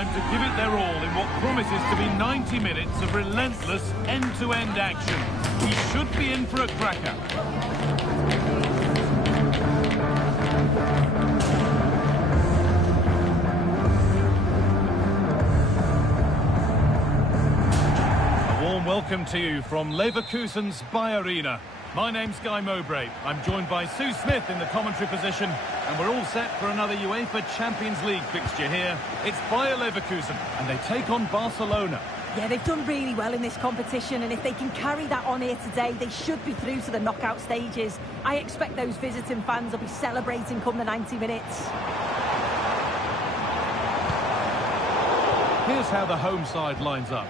time to give it their all in what promises to be 90 minutes of relentless end-to-end action. He should be in for a cracker. A warm welcome to you from Leverkusen's Bayer Arena. My name's Guy Mowbray. I'm joined by Sue Smith in the commentary position, and we're all set for another UEFA Champions League fixture here. It's Bayer Leverkusen, and they take on Barcelona. Yeah, they've done really well in this competition, and if they can carry that on here today, they should be through to the knockout stages. I expect those visiting fans will be celebrating come the 90 minutes. Here's how the home side lines up.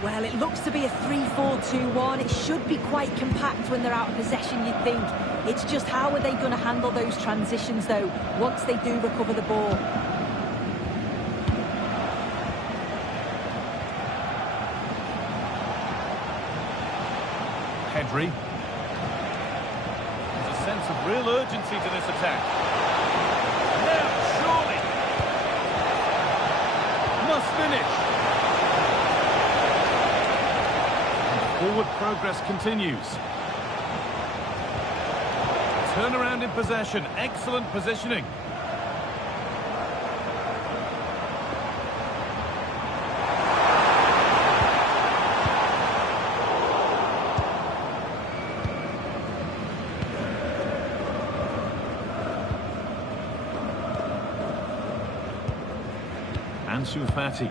Well, it looks to be a 3-4-2-1. It should be quite compact when they're out of possession, you'd think. It's just how are they going to handle those transitions, though, once they do recover the ball. Pedri. There's a sense of real urgency to this attack. Now, surely. Must finish. Forward progress continues. Turnaround in possession. Excellent positioning. Ansu Fati.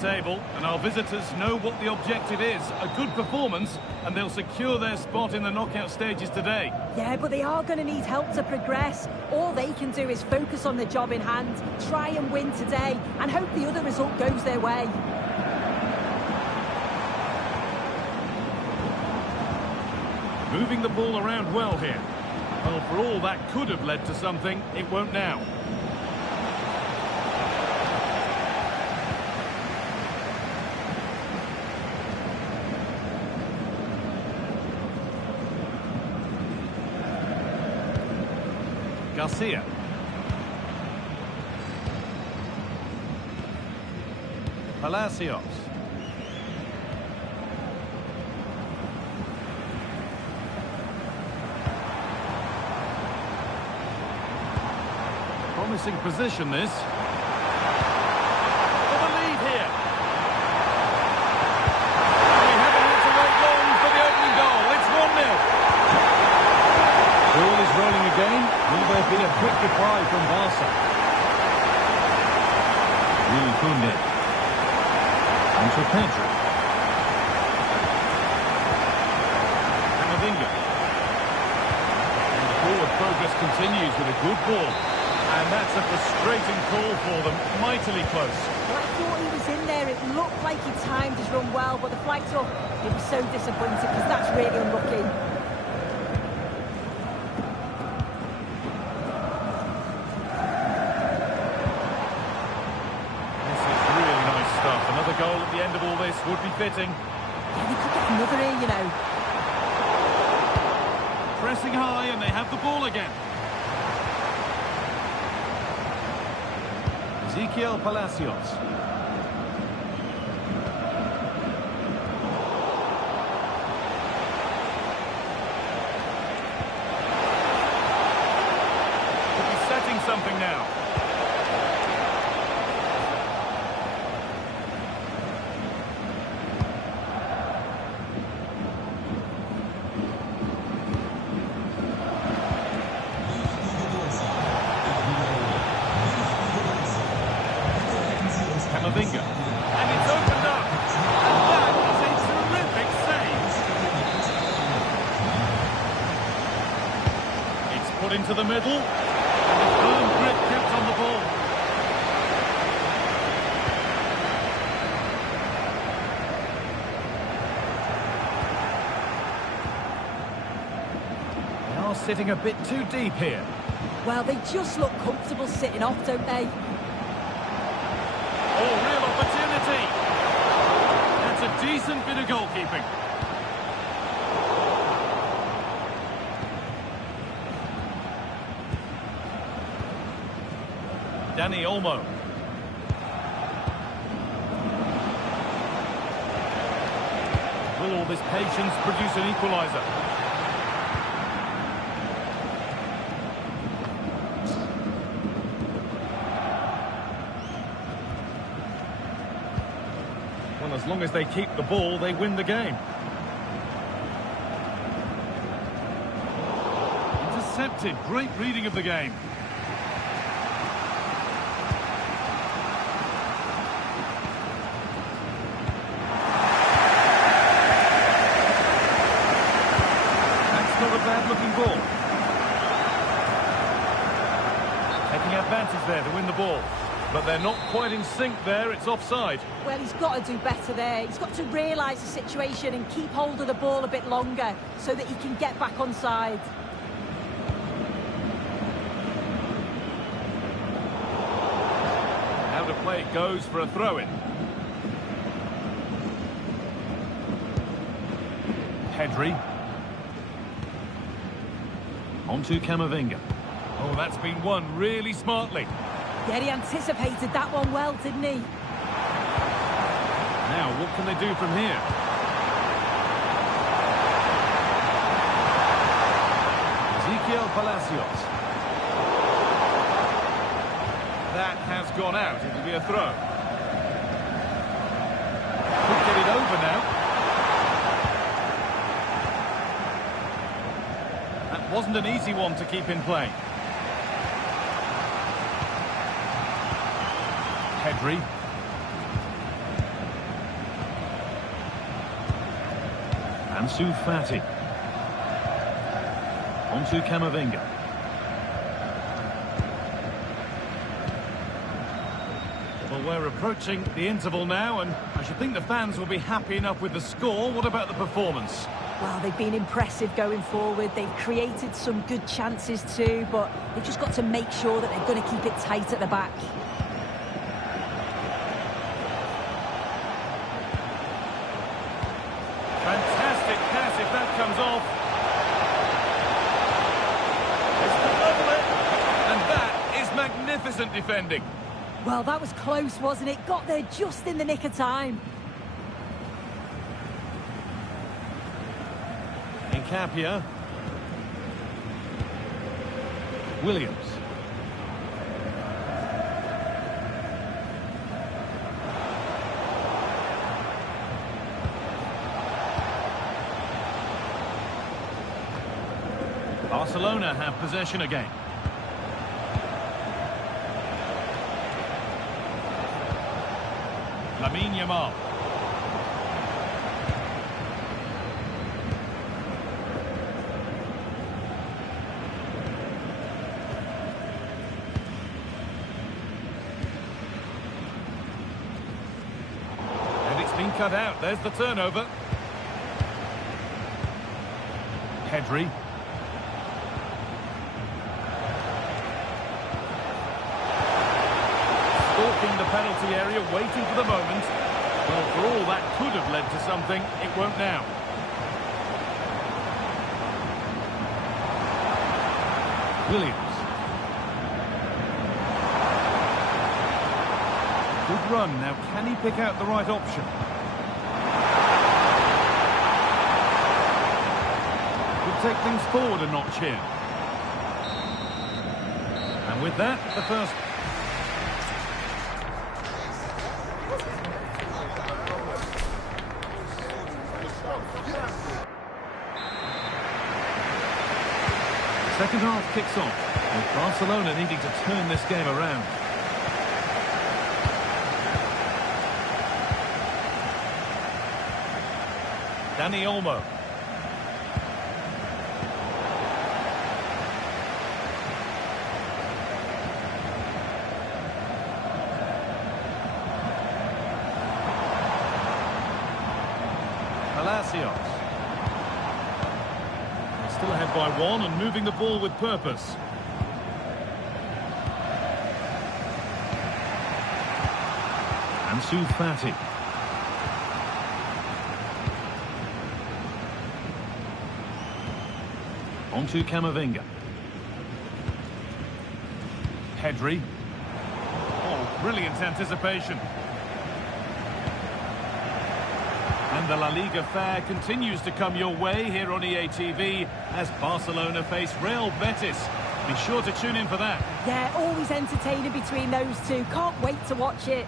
Table, and our visitors know what the objective is, a good performance, and they'll secure their spot in the knockout stages today. Yeah, but they are going to need help to progress. All they can do is focus on the job in hand, try and win today, and hope the other result goes their way. Moving the ball around well here. Well, for all that could have led to something, it won't now. Garcia. Palacios. Promising position this. For the lead here. We haven't had to wait long for the opening goal. It's 1-0. Ball is rolling again. Will there be a quick reply from Barca? Really Koundé. And to Pedri. Camavinga. And the forward progress continues with a good ball. And that's a frustrating call for them. Mightily close. Well, I thought he was in there. It looked like he timed his run well, but the flag's up. It was so disappointing because that's really unlucky. Another goal at the end of all this would be fitting. Yeah, they could get another here, you know. Pressing high and they have the ball again. Ezequiel Palacios. Could be setting something now. Camavinga. And it's opened up. And that is a terrific save. It's put into the middle. And a firm grip kept on the ball. They are sitting a bit too deep here. Well, they just look comfortable sitting off, don't they? Oh, real opportunity. That's a decent bit of goalkeeping. Dani Olmo. Will all this patience produce an equaliser? Well, as long as they keep the ball, they win the game. Intercepted. Great reading of the game. Not a bad-looking ball. Taking advantage there to win the ball. But they're not quite in sync there. It's offside. Well, he's got to do better there. He's got to realise the situation and keep hold of the ball a bit longer so that he can get back onside. How to play it goes for a throw-in. Pedri. On to Camavinga. Oh, that's been won really smartly. Yeah, he anticipated that one well, didn't he? Now, what can they do from here? Ezequiel Palacios. That has gone out. It'll be a throw. Could get it over now. Wasn't an easy one to keep in play. Pedri. Ansu Fati. On to Camavinga. Well, we're approaching the interval now, and I should think the fans will be happy enough with the score. What about the performance? Well, they've been impressive going forward. They've created some good chances too, but they've just got to make sure that they're going to keep it tight at the back. Fantastic pass if that comes off. It's to level it. And that is magnificent defending. Well, that was close, wasn't it? Got there just in the nick of time. Capia. Williams. Barcelona have possession again. Lamine Yamal. Been cut out. There's the turnover. Pedri. Stalking the penalty area, waiting for the moment. Well, for all that could have led to something, it won't now. Williams. Good run. Now, can he pick out the right option? Could take things forward a notch here. And with that, the first... Second half kicks off, with Barcelona needing to turn this game around. Dani Olmo. Palacios. Still ahead by one and moving the ball with purpose. Ansu Fati. On to Camavinga. Pedri. Brilliant anticipation. And the La Liga fare continues to come your way here on EA TV as Barcelona face Real Betis. Be sure to tune in for that. Yeah, always entertaining between those two. Can't wait to watch it.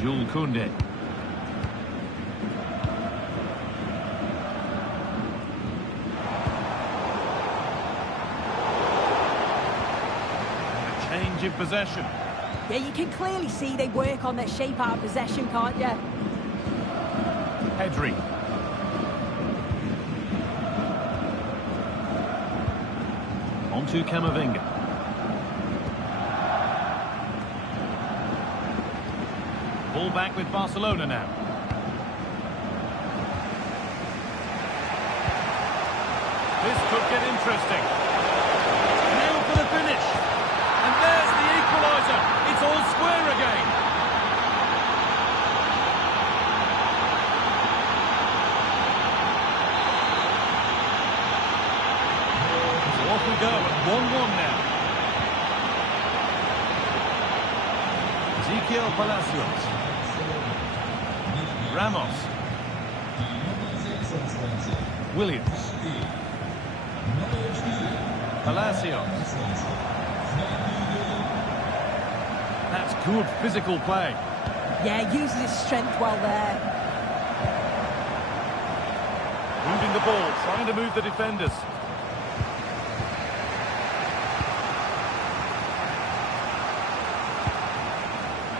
Jules Koundé. A change of possession. Yeah, you can clearly see they work on their shape out of possession, can't you? Pedri. On to Camavinga. Ball back with Barcelona now. This could get interesting. Now for the finish. And there's the equaliser. It's all square again. So off we go at 1-1 now. Ezequiel Palacios. Ramos. Williams. Palacios. That's good physical play. Yeah, uses his strength well there. Moving the ball, trying to move the defenders.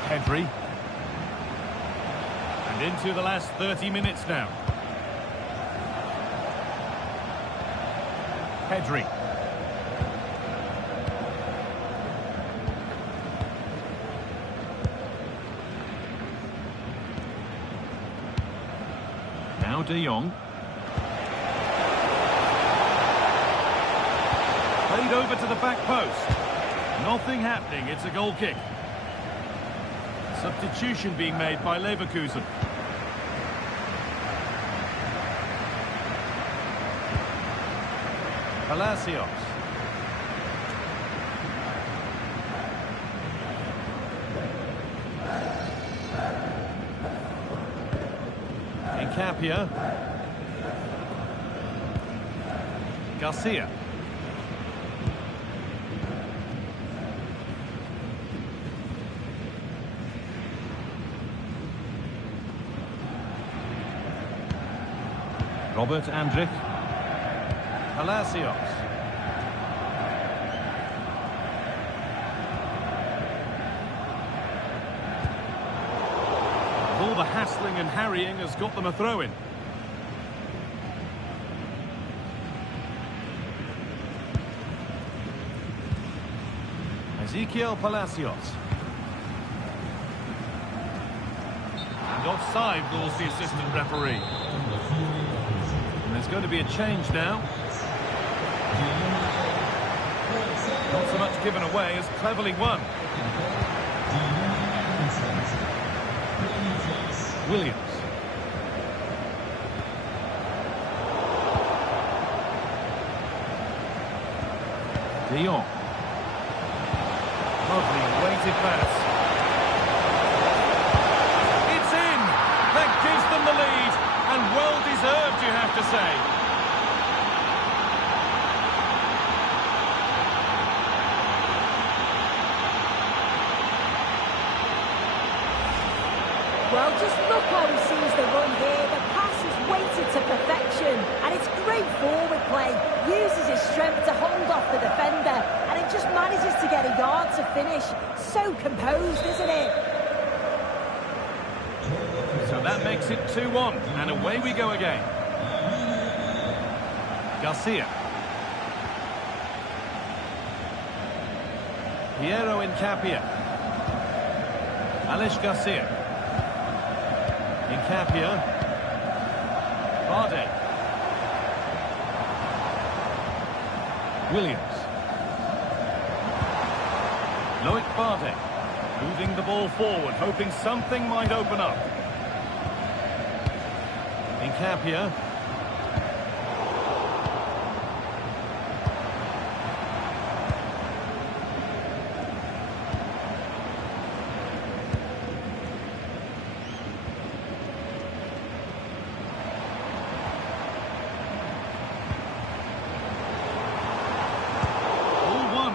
Pedri. And into the last 30 minutes now. Pedri. Now De Jong. Played over to the back post. Nothing happening, it's a goal kick. Substitution being made by Leverkusen. Palacios. Encapia. Garcia. Robert Andrich. Palacios. All the hassling and harrying has got them a throw-in. Ezequiel Palacios. And offside rules the assistant referee. And there's going to be a change now. Not so much given away as cleverly won. Williams. De Jong. Lovely weighted pass. It's in! That gives them the lead, and well deserved, you have to say. Well, just look how he sees the run here. The pass is weighted to perfection, and it's great forward play. Uses his strength to hold off the defender, and it just manages to get a yard to finish. So composed, isn't it? So that makes it 2-1, and away we go again. Garcia. Piero Encapia. Alish Garcia. Encapia. Bardet. Williams. Loic Bardet. Moving the ball forward, hoping something might open up. Incapia.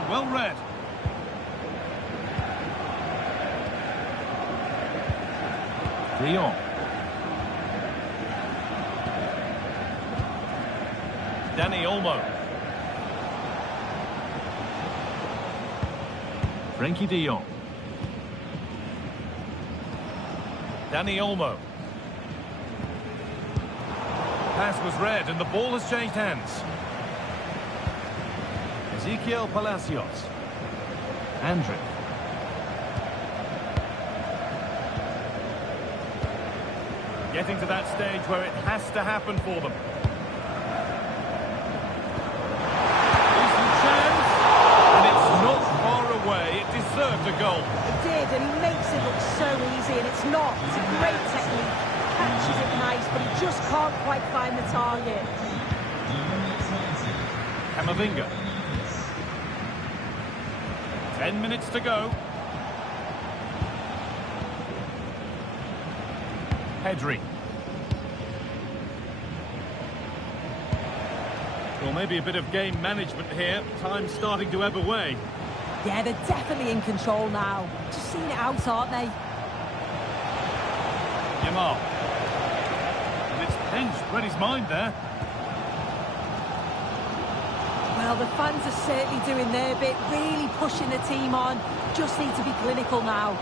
Well read. Rion. Dani Olmo. Frenkie de Jong. Dani Olmo. Pass was read and the ball has changed hands. Ezequiel Palacios. Andrick. Getting to that stage where it has to happen for them. Decent chance. And it's not far away. It deserved a goal. It did, and he makes it look so easy, and it's not. It's a great technique. Catches it nice, but he just can't quite find the target. Camavinga. 10 minutes to go. Pedri. Well, maybe a bit of game management here. Time's starting to ebb away. Yeah, they're definitely in control now. Just seeing it out, aren't they? Yamal. And it's pinched. Read his mind there. Well, the fans are certainly doing their bit, really pushing the team on. Just need to be clinical now.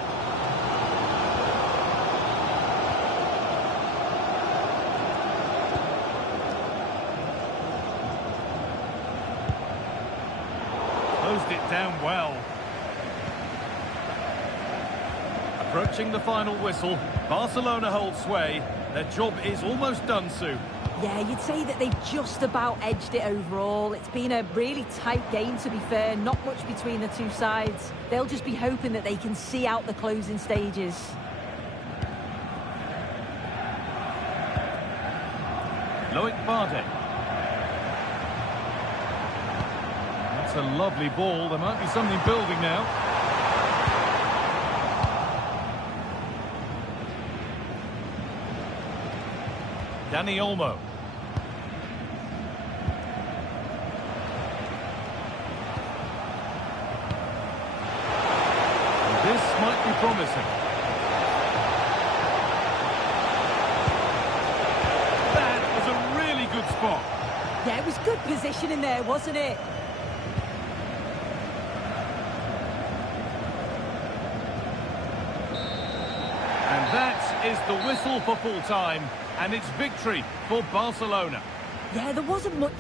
Closed it down well. Approaching the final whistle. Barcelona hold sway. Their job is almost done, Sue. Yeah, you'd say that they've just about edged it overall. It's been a really tight game, to be fair. Not much between the two sides. They'll just be hoping that they can see out the closing stages. Loic Bardet. That's a lovely ball. There might be something building now. Dani Olmo. This might be promising. That was a really good spot. Yeah, it was good positioning there, wasn't it? And that is the whistle for full time. And it's victory for Barcelona. Yeah, there wasn't much...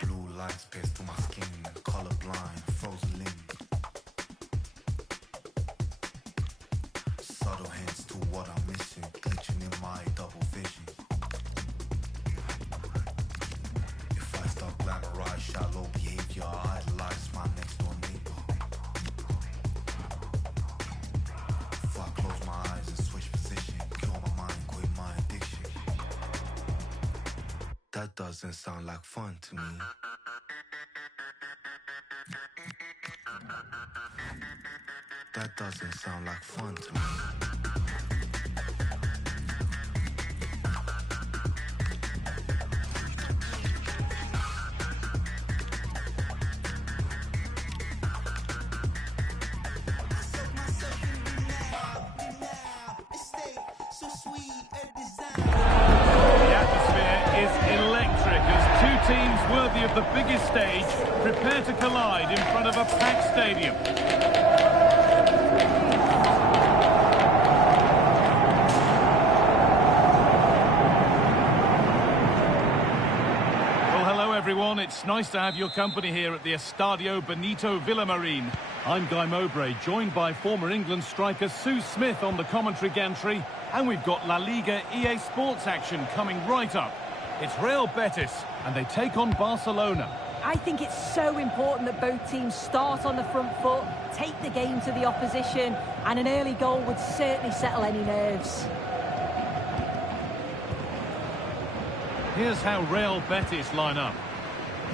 Blue lights pierce through my skin, colorblind, frozen limbs. Subtle hints to what I'm missing, glitching in my double vision. If I start glamorize shallow behavior, I idolize my next door neighbor. If I close my eyes and switch position, kill my mind, quit my addiction. That doesn't sound like fun to me. That doesn't sound like fun to me. Teams worthy of the biggest stage prepare to collide in front of a packed stadium. Well, hello everyone. It's nice to have your company here at the Estadio Benito Villamarín. I'm Guy Mowbray, joined by former England striker Sue Smith on the commentary gantry, and we've got La Liga EA Sports action coming right up. It's Real Betis, and they take on Barcelona. I think it's so important that both teams start on the front foot, take the game to the opposition, and an early goal would certainly settle any nerves. Here's how Real Betis line up.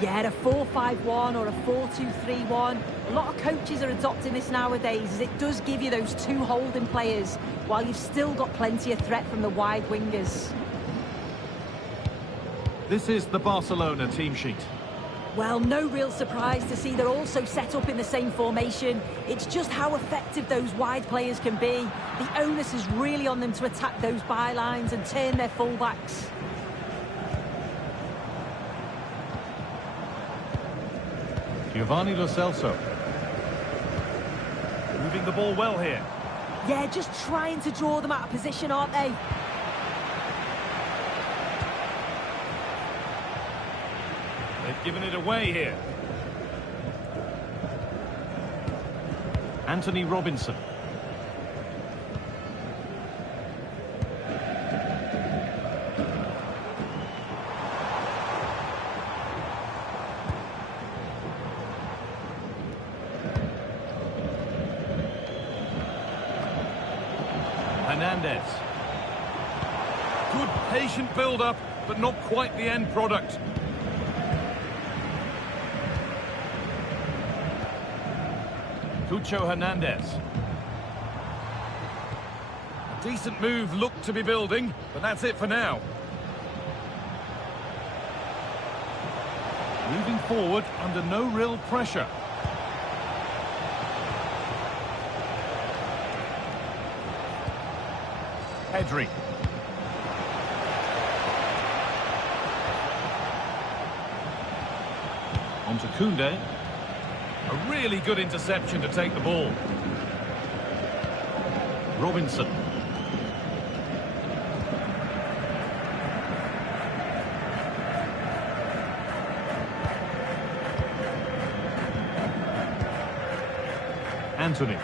Yeah, a 4-5-1 or a 4-2-3-1. A lot of coaches are adopting this nowadays, as it does give you those two holding players, while you've still got plenty of threat from the wide wingers. This is the Barcelona team sheet. Well, no real surprise to see they're also set up in the same formation. It's just how effective those wide players can be. The onus is really on them to attack those bylines and turn their fullbacks. Giovanni Lo Celso. Moving the ball well here. Yeah, just trying to draw them out of position, aren't they? They've given it away here. Anthony Robinson. Hernandez. Good patient build-up, but not quite the end product. Cucho Hernandez. A decent move looked to be building, but that's it for now. Moving forward under no real pressure. Pedri. On to Koundé. A really good interception to take the ball. Robinson. Anthony.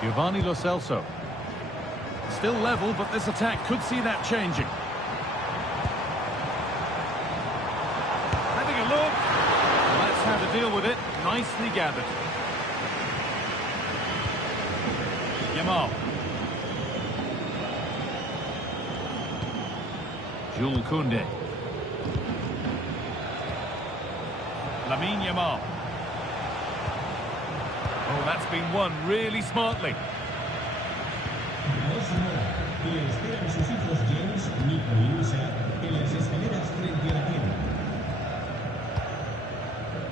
Giovanni Lo Celso. Still level, but this attack could see that changing. Having a look. Well, that's how to deal with it. Nicely gathered. Yamal. Jules Koundé. Lamine Yamal. Oh, that's been won really smartly.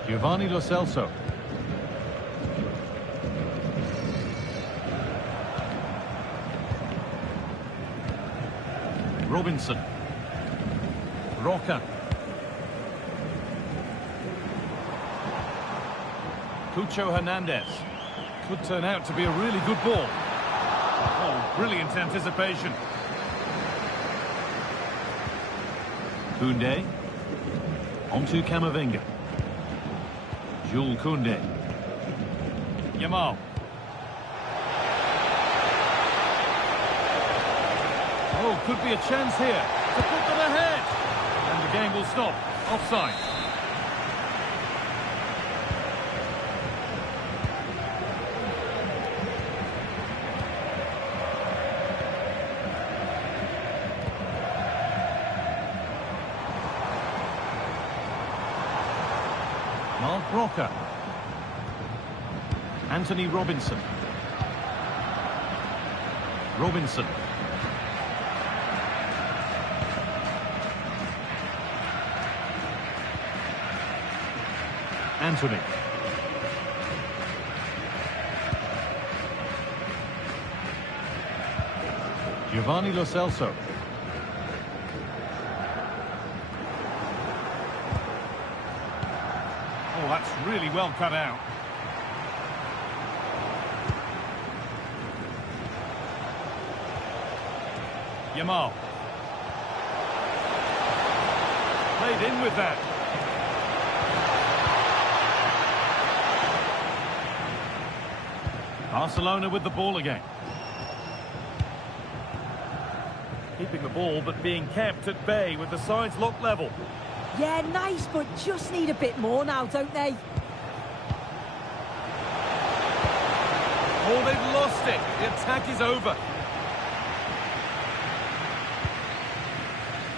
Giovanni Lo Celso. Robinson. Roca. Cucho Hernandez. Could turn out to be a really good ball. Oh, brilliant anticipation. Koundé. Onto Camavinga. Jules Koundé. Yamal. Oh, could be a chance here to put them ahead. And the game will stop. Offside. Roca. Anthony Robinson. Robinson. Anthony. Giovanni Lo Celso. Oh, that's really well cut out. Yamal. Played in with that. Barcelona with the ball again. Keeping the ball, but being kept at bay with the sides locked level. Yeah, nice, but just need a bit more now, don't they? Oh, they've lost it. The attack is over.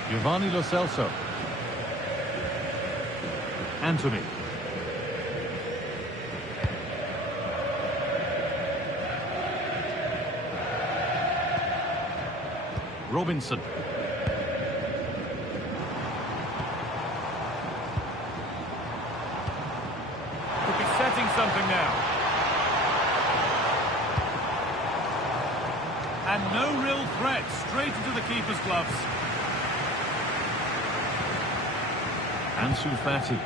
Giovanni Lo Celso. Anthony. Robinson. Could be setting something now. And no real threat, straight into the keeper's gloves. Ansu Fati.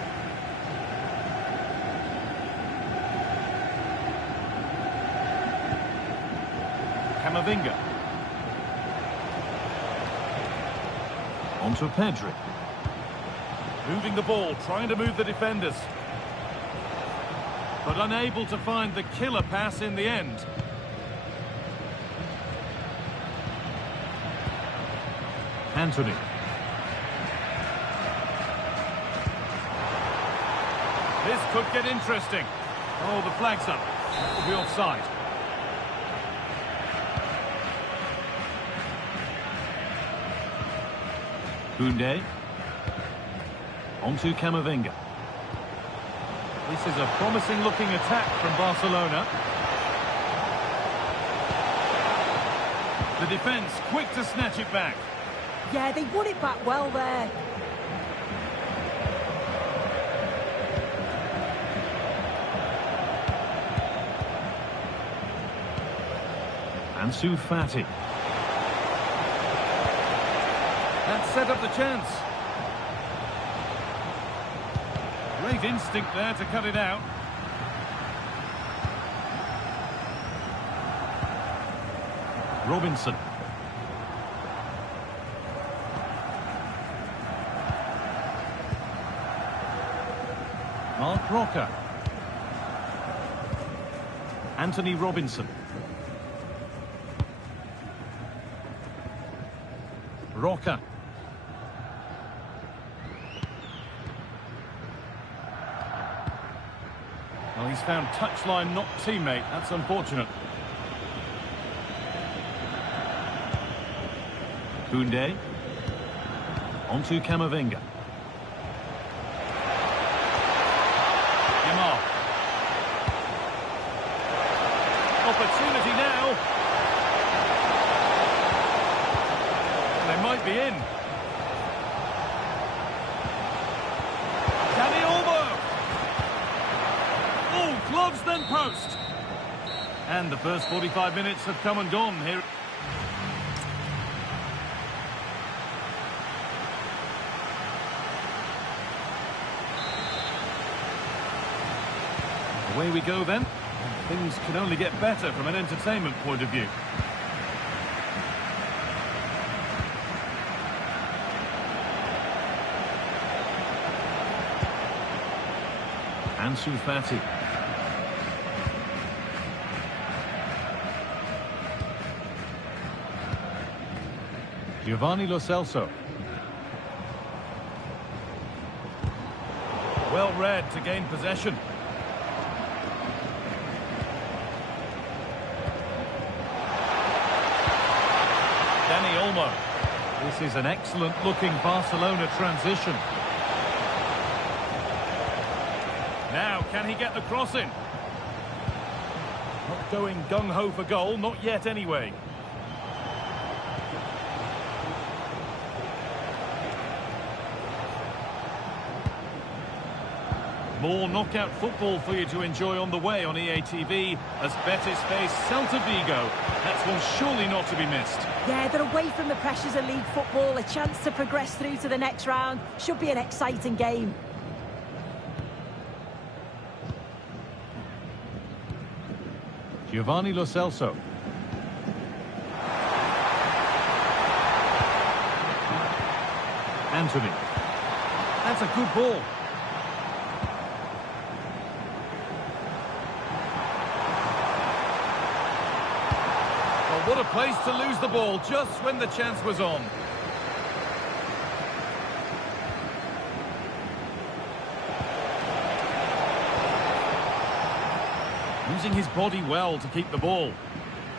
Camavinga. Onto Pedri. Moving the ball, trying to move the defenders. But unable to find the killer pass in the end. Anthony. This could get interesting. Oh, the flag's up. That will be offside. Koundé. Onto Camavinga. This is a promising looking attack from Barcelona. The defence quick to snatch it back. Yeah, they won it back well there. Ansu Fati. That set up the chance. Great instinct there to cut it out. Robinson. Mark Roca. Anthony Robinson. Roca. Well, he's found touchline, not teammate. That's unfortunate. Koundé. Onto Camavinga. Yamal. Opportunity now. They might be in. Dani Olmo. Oh, gloves then post. And the first 45 minutes have come and gone here. Away we go then. Things can only get better from an entertainment point of view. Ansu Fati. Giovanni Lo Celso. Well read to gain possession. Dani Olmo. This is an excellent looking Barcelona transition. Now, can he get the cross in? Not going gung-ho for goal, not yet anyway. More knockout football for you to enjoy on the way on EA TV as Betis face Celta Vigo. That's one surely not to be missed. Yeah, they're away from the pressures of league football. A chance to progress through to the next round. Should be an exciting game. Giovanni Lo Celso. Anthony. That's a good ball. Oh, what a place to lose the ball just when the chance was on. Using his body well to keep the ball.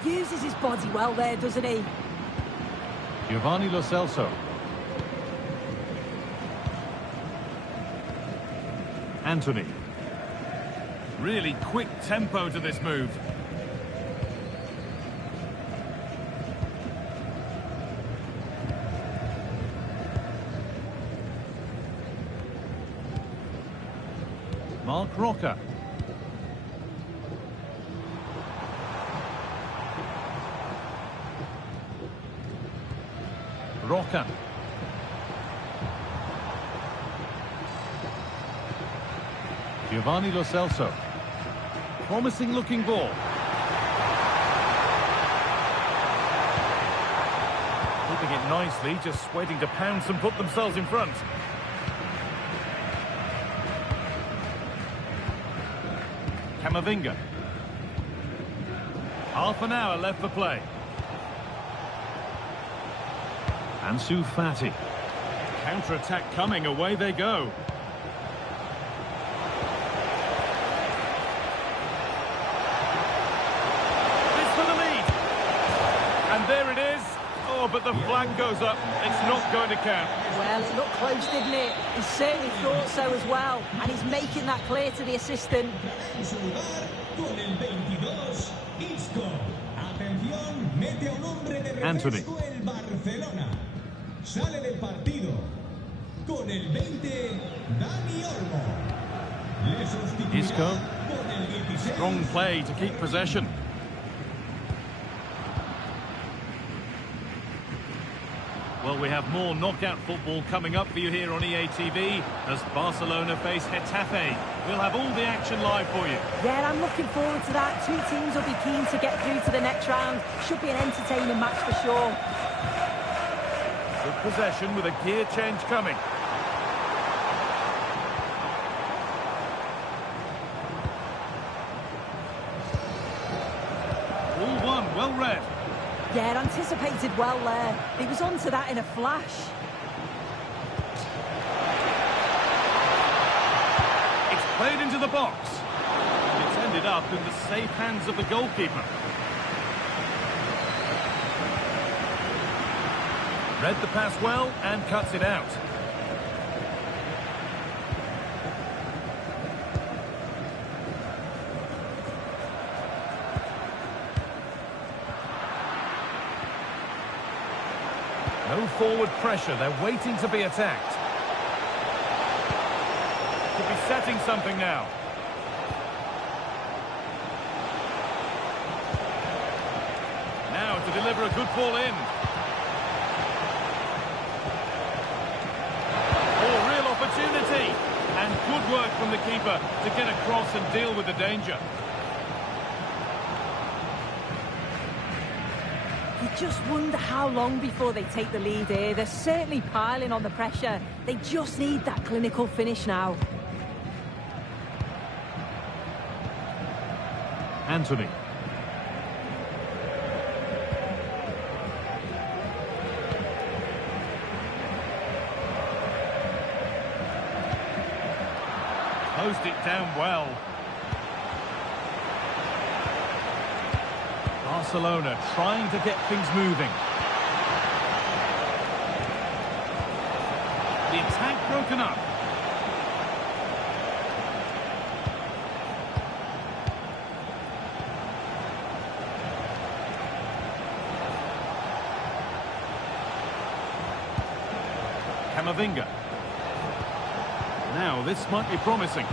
Uses his body well there, doesn't he? Giovanni Lo Celso. Anthony. Really quick tempo to this move. Mark Roca. Roca. Giovanni Lo Celso. Promising looking ball. Keeping it nicely, just waiting to pounce and put themselves in front. Camavinga. Half an hour left for play. Ansu Fati. Counter-attack coming, away they go. This for the lead. And there it is. Oh, but the flag goes up. It's not going to count. Well, it looked close, didn't it? He certainly thought so as well. And he's making that clear to the assistant. Anthony. Sale del partido con el 20, Dani Olmo. Isco. Strong play to keep possession. Well, we have more knockout football coming up for you here on EA TV as Barcelona face Getafe. We'll have all the action live for you. Yeah, I'm looking forward to that. Two teams will be keen to get through to the next round. Should be an entertaining match for sure. Good possession with a gear change coming. All one, well read. Yeah, anticipated well there. He was onto that in a flash. It's played into the box. And it's ended up in the safe hands of the goalkeeper. Read the pass well and cuts it out. No forward pressure, they're waiting to be attacked. Could be setting something now. Now to deliver a good ball in. Opportunity, and good work from the keeper to get across and deal with the danger. You just wonder how long before they take the lead here. They're certainly piling on the pressure. They just need that clinical finish now. Anthony. Closed it down well. Barcelona trying to get things moving. The attack broken up. Camavinga. Now, this might be promising.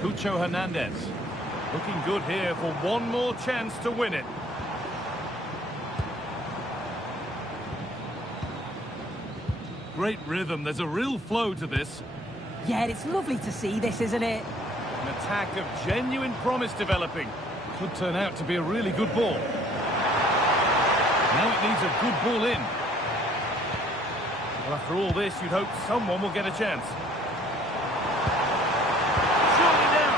Cucho Hernandez. Looking good here for one more chance to win it. Great rhythm. There's a real flow to this. Yeah, it's lovely to see this, isn't it? An attack of genuine promise developing. Could turn out to be a really good ball. Now it needs a good ball in. Well, after all this, you'd hope someone will get a chance. Surely now,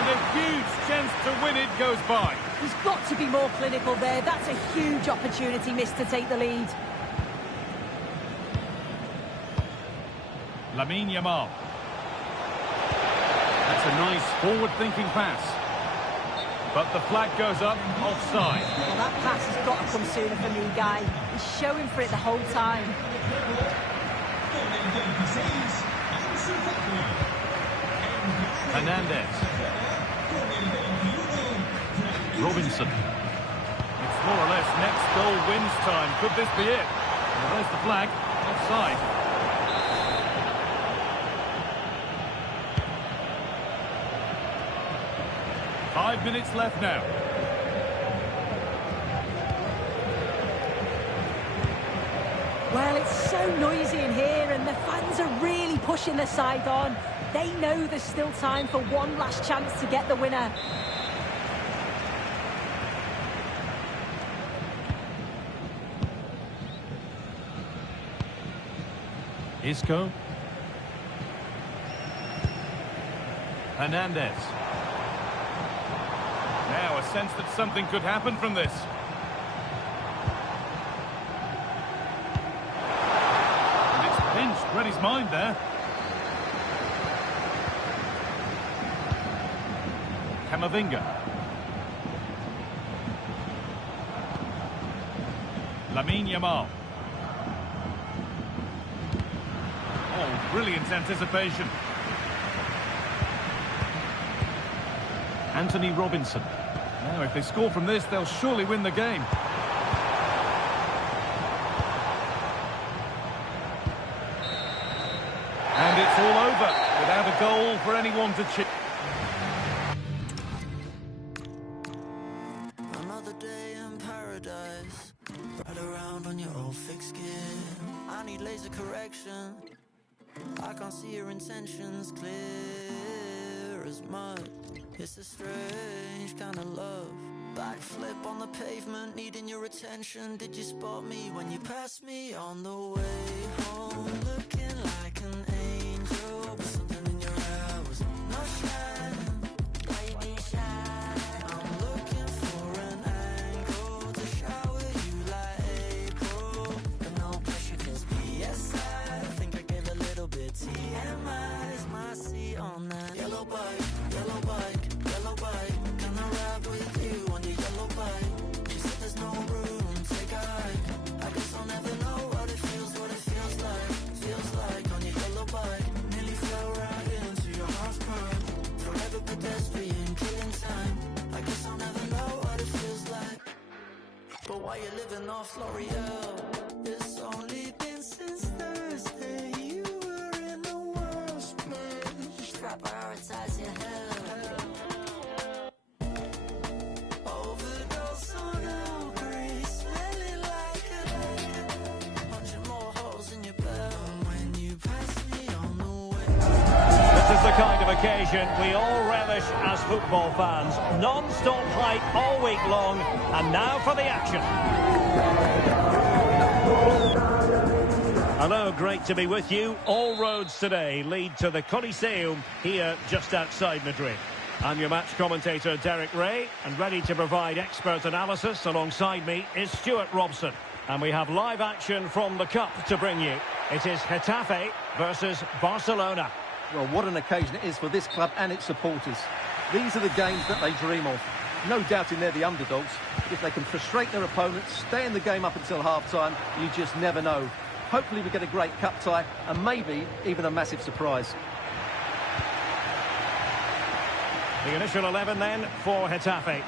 and a huge chance to win it goes by. He's got to be more clinical there. That's a huge opportunity missed to take the lead. Lamine Yamal. That's a nice forward-thinking pass. But the flag goes up, offside. Well, that pass has got to come sooner for me, Guy. He's showing for it the whole time. Hernandez. Robinson. It's more or less next goal wins time. Could this be it? Well, there's the flag. Offside. Five minutes left now. Well, it's so noisy in here and the fans are really pushing the side on. They know there's still time for one last chance to get the winner. Isco. Hernandez. Now a sense that something could happen from this. And it's pinched. Read his mind there. Camavinga. Lamine Yamal. Oh, brilliant anticipation. Anthony Robinson. Now, if they score from this, they'll surely win the game. And it's all over without a goal for anyone to chip. Another day in paradise. Ride around on your old thick skin. I need laser correction. I can't see your intentions clear as mud. It's a strange kind of love. Backflip on the pavement, needing your attention. Did you spot me when you passed me on the way home? Looking like an angel, but something in your eye was not shine. Why you being shy? I'm looking for an angle to shower you like April, but no pressure 'cause PSI. I think I gave a little bit TMI. Is my seat on that yellow bike, yellow bike. Can I ride with you on your yellow bike? She said there's no room, take a hike. I guess I'll never know what it feels like on your yellow bike. Nearly fell right into your house crime. Forever pedestrian, killing time. I guess I'll never know what it feels like. But while you're living off L'Oreal, it's only been since Thursday. You were in the worst place. Try prioritize your health. The kind of occasion we all relish as football fans. Non-stop hype all week long, and now for the action. Hello, great to be with you. All roads today lead to the Coliseum here just outside Madrid. I'm your match commentator Derek Ray, and ready to provide expert analysis alongside me is Stuart Robson. And we have live action from the Cup to bring you. It is Getafe versus Barcelona. Well, what an occasion it is for this club and its supporters. These are the games that they dream of. No doubting they're the underdogs. If they can frustrate their opponents, stay in the game up until half-time, you just never know. Hopefully we get a great cup tie and maybe even a massive surprise. The initial 11 then for Getafe.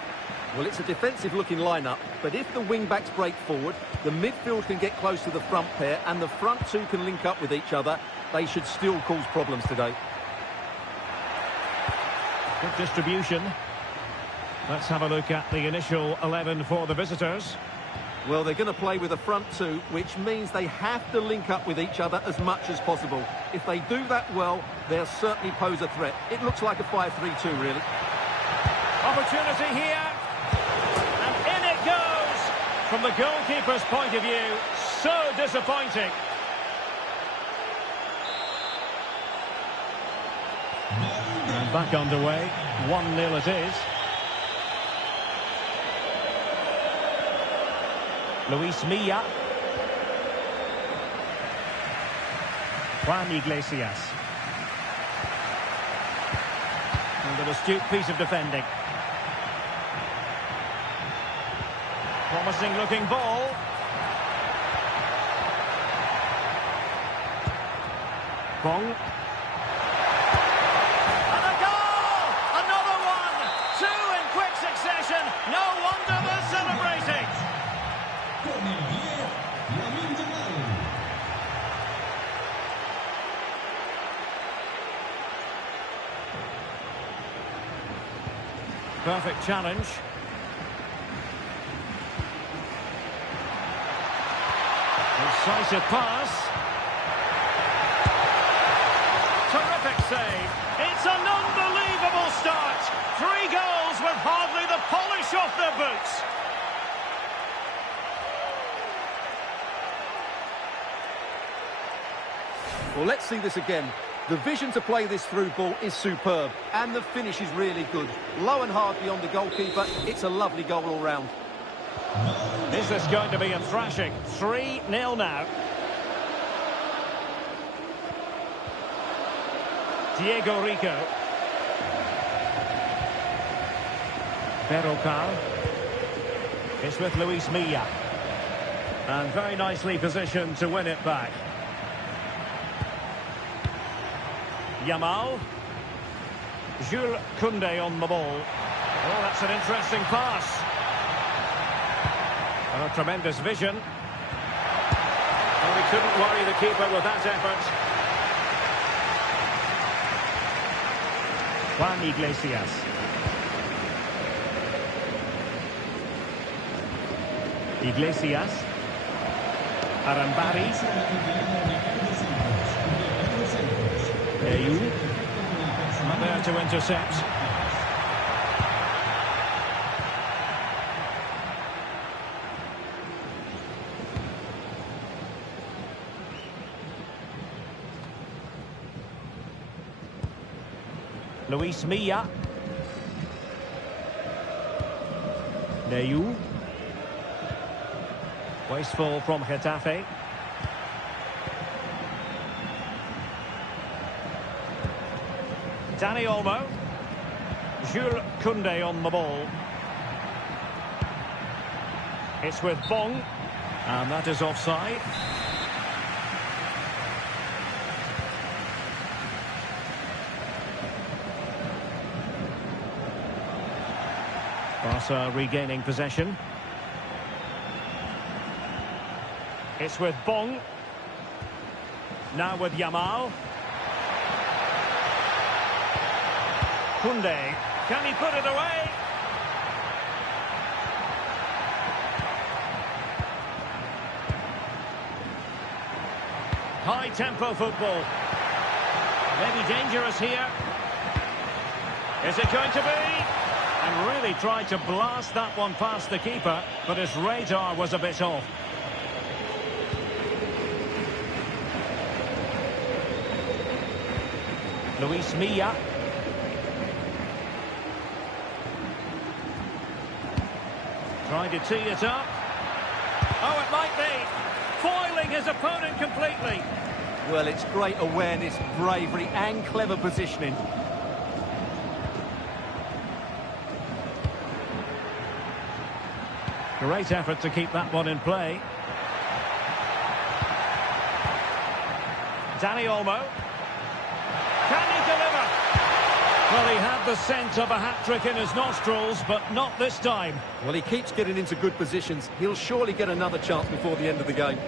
Well, it's a defensive-looking lineup, but if the wing-backs break forward, the midfield can get close to the front pair and the front two can link up with each other, they should still cause problems today. Good distribution. Let's have a look at the initial 11 for the visitors. Well, they're going to play with a front two, which means they have to link up with each other as much as possible. If they do that well, they'll certainly pose a threat. It looks like a 5-3-2, really. Opportunity here. And in it goes. From the goalkeeper's point of view, so disappointing. back underway. 1-0 it is. Luis Milla. Juan Iglesias. And an astute piece of defending. Promising looking ball. Bong. And a goal! Another one! Two in quick succession. No wonder they're celebrating. Con el 10, Lamine Yamal. Perfect challenge. Decisive pass. Terrific save. It's an unbelievable start. 3 goals with hardly the polish off their boots. Well, let's see this again. The vision to play this through ball is superb, and the finish is really good. Low and hard beyond the goalkeeper. It's a lovely goal all round. Is this going to be a thrashing? 3-0 now. Diego Rico. Berrocal. It's with Luis Milla. And very nicely positioned to win it back. Yamal. Jules Koundé on the ball. Oh, that's an interesting pass. Oh, tremendous vision. Well, he couldn't worry the keeper with that effort. Juan Iglesias. Iglesias. Arambari. Ayew. Not there to intercept. Luis Milla. Ayew. Wasteful from Getafe. Dani Olmo. Jules Koundé on the ball. It's with Bong. And that is offside. Barca regaining possession. It's with Bong. Now with Yamal. Koundé. Can he put it away? High tempo football. Maybe dangerous here. Is it going to be? And really tried to blast that one past the keeper, but his radar was a bit off. Luis Milla. Trying to tee it up. Oh, it might be. Foiling his opponent completely. Well, it's great awareness, bravery and clever positioning. Great effort to keep that one in play. Dani Olmo. Can he deliver? Well, he had the scent of a hat-trick in his nostrils, but not this time. Well, he keeps getting into good positions. He'll surely get another chance before the end of the game.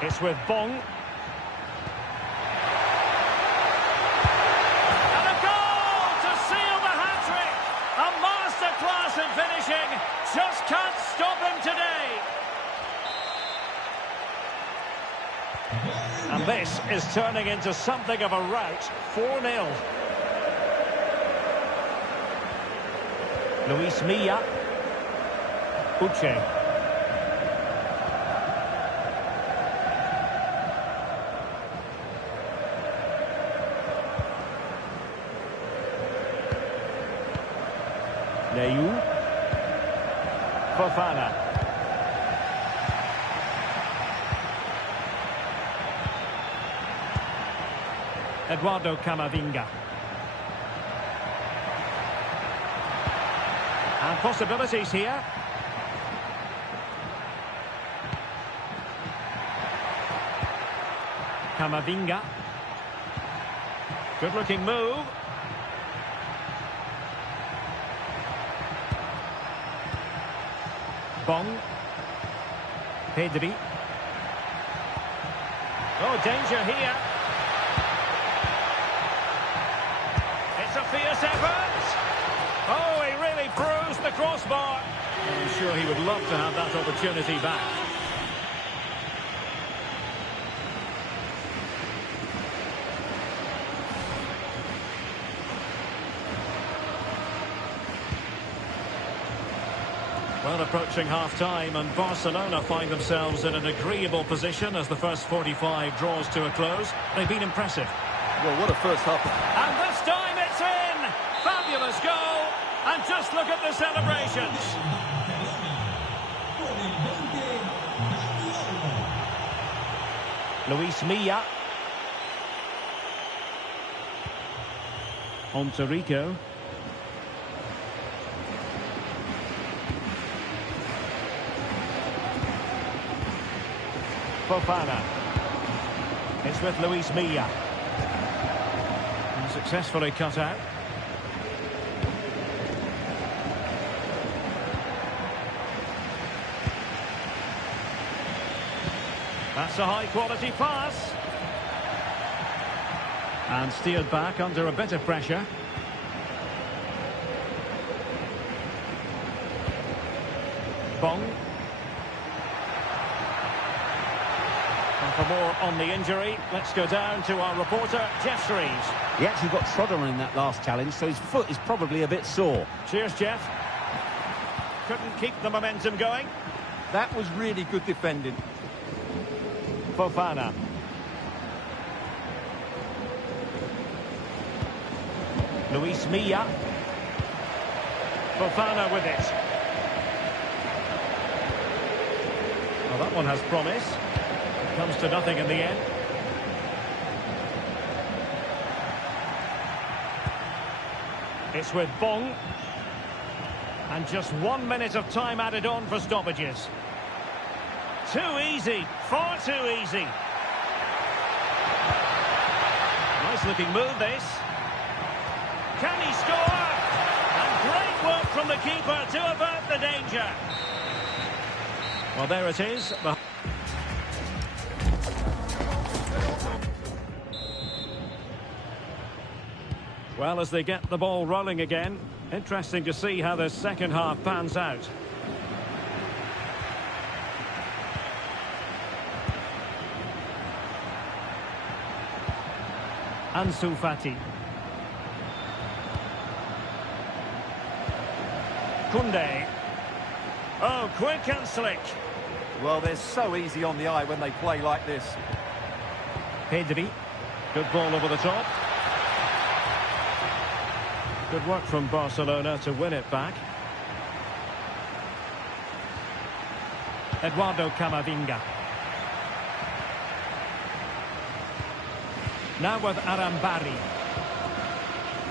It's with Bong. And a goal to seal the hat-trick. A masterclass in finishing. Just can't stop him today. And this is turning into something of a rout. 4-0. Luis Milla. Uche. Neyu. Fofana. Eduardo Camavinga. And possibilities here. Camavinga. Good looking move. Bong. Pedri. Oh, danger here. It's a fierce effort. Oh, he really bruised the crossbar. I'm sure he would love to have that opportunity back. Well, approaching half-time, and Barcelona find themselves in an agreeable position as the first 45 draws to a close. They've been impressive. Well, what a first half. And this time it's in! Fabulous goal! And just look at the celebrations. Luis Milla. On to Rico. Fofana. It's with Luis Milla. And successfully cut out. That's a high-quality pass. And steered back under a bit of pressure. Bong. And for more on the injury, let's go down to our reporter, Jeff Shreves. He actually got trodden on in that last challenge, so his foot is probably a bit sore. Cheers, Jeff. Couldn't keep the momentum going. That was really good defending. Fofana. Luis Milla. Fofana with it. Well, that one has promise. It comes to nothing in the end. It's with Bong. And just 1 minute of time added on for stoppages. Too easy, far too easy. Nice looking move, this. Can he score? And great work from the keeper to avert the danger. Well, there it is. Well, as they get the ball rolling again, interesting to see how the second half pans out. Ansu Fati. Koundé. Oh, quick and slick. Well, they're so easy on the eye when they play like this. Pedri. Good ball over the top. Good work from Barcelona to win it back. Eduardo Camavinga. Now with Arambari.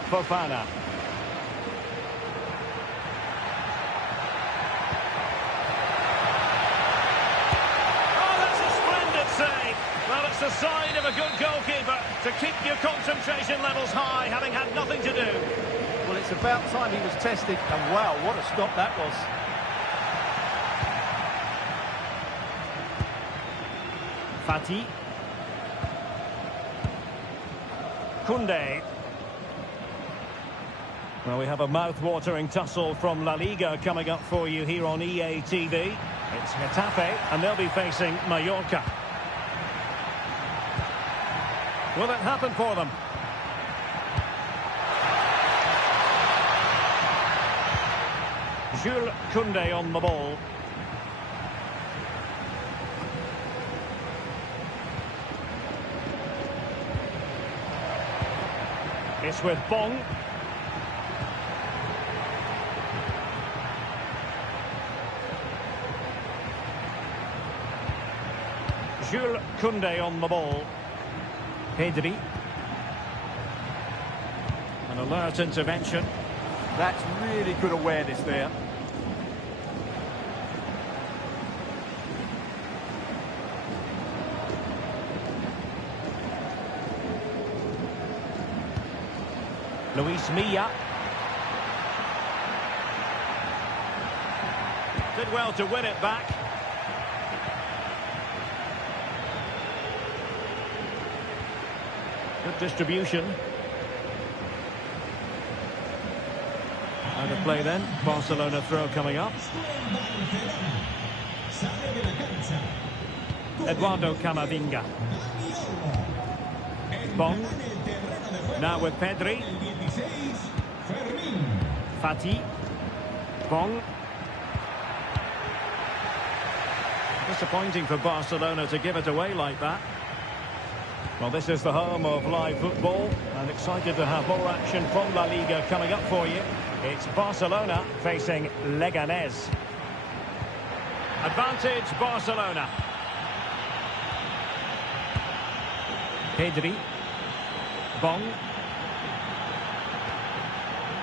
Fofana. Oh, that's a splendid save. Well, it's the sign of a good goalkeeper to keep your concentration levels high, having had nothing to do. Well, it's about time he was tested, and wow, what a stop that was. Fati. Koundé. Well, we have a mouth-watering tussle from La Liga coming up for you here on EA TV. It's Getafe, and they'll be facing Mallorca. Will it happen for them? Jules Koundé on the ball. It's with Bong. Jules Koundé on the ball. Pedri. An alert intervention. That's really good awareness there. Luis Milla. Did well to win it back. Good distribution. And a play then. Barcelona throw coming up. Eduardo Camavinga. Bong. Now with Pedri. Fati. Bong. Disappointing for Barcelona to give it away like that. Well, this is the home of live football, and excited to have more action from La Liga coming up for you. It's Barcelona facing Leganés. Advantage Barcelona. Pedri. Bong.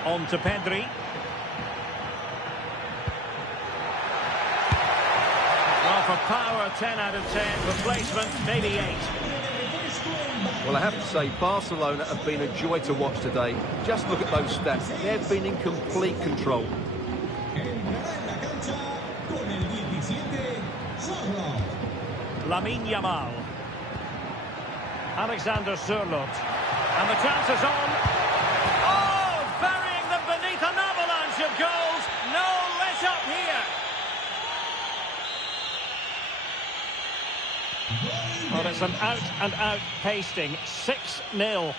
On to Pedri. Well, for power, 10 out of 10. Replacement, maybe 8. Well, I have to say, Barcelona have been a joy to watch today. Just look at those stats. They've been in complete control. Lamine Yamal. Alexander Sørloth. And the chance is on. Oh, burying them beneath an avalanche of goals. No let up here. Well, it's an out-and-out pasting. 6-0.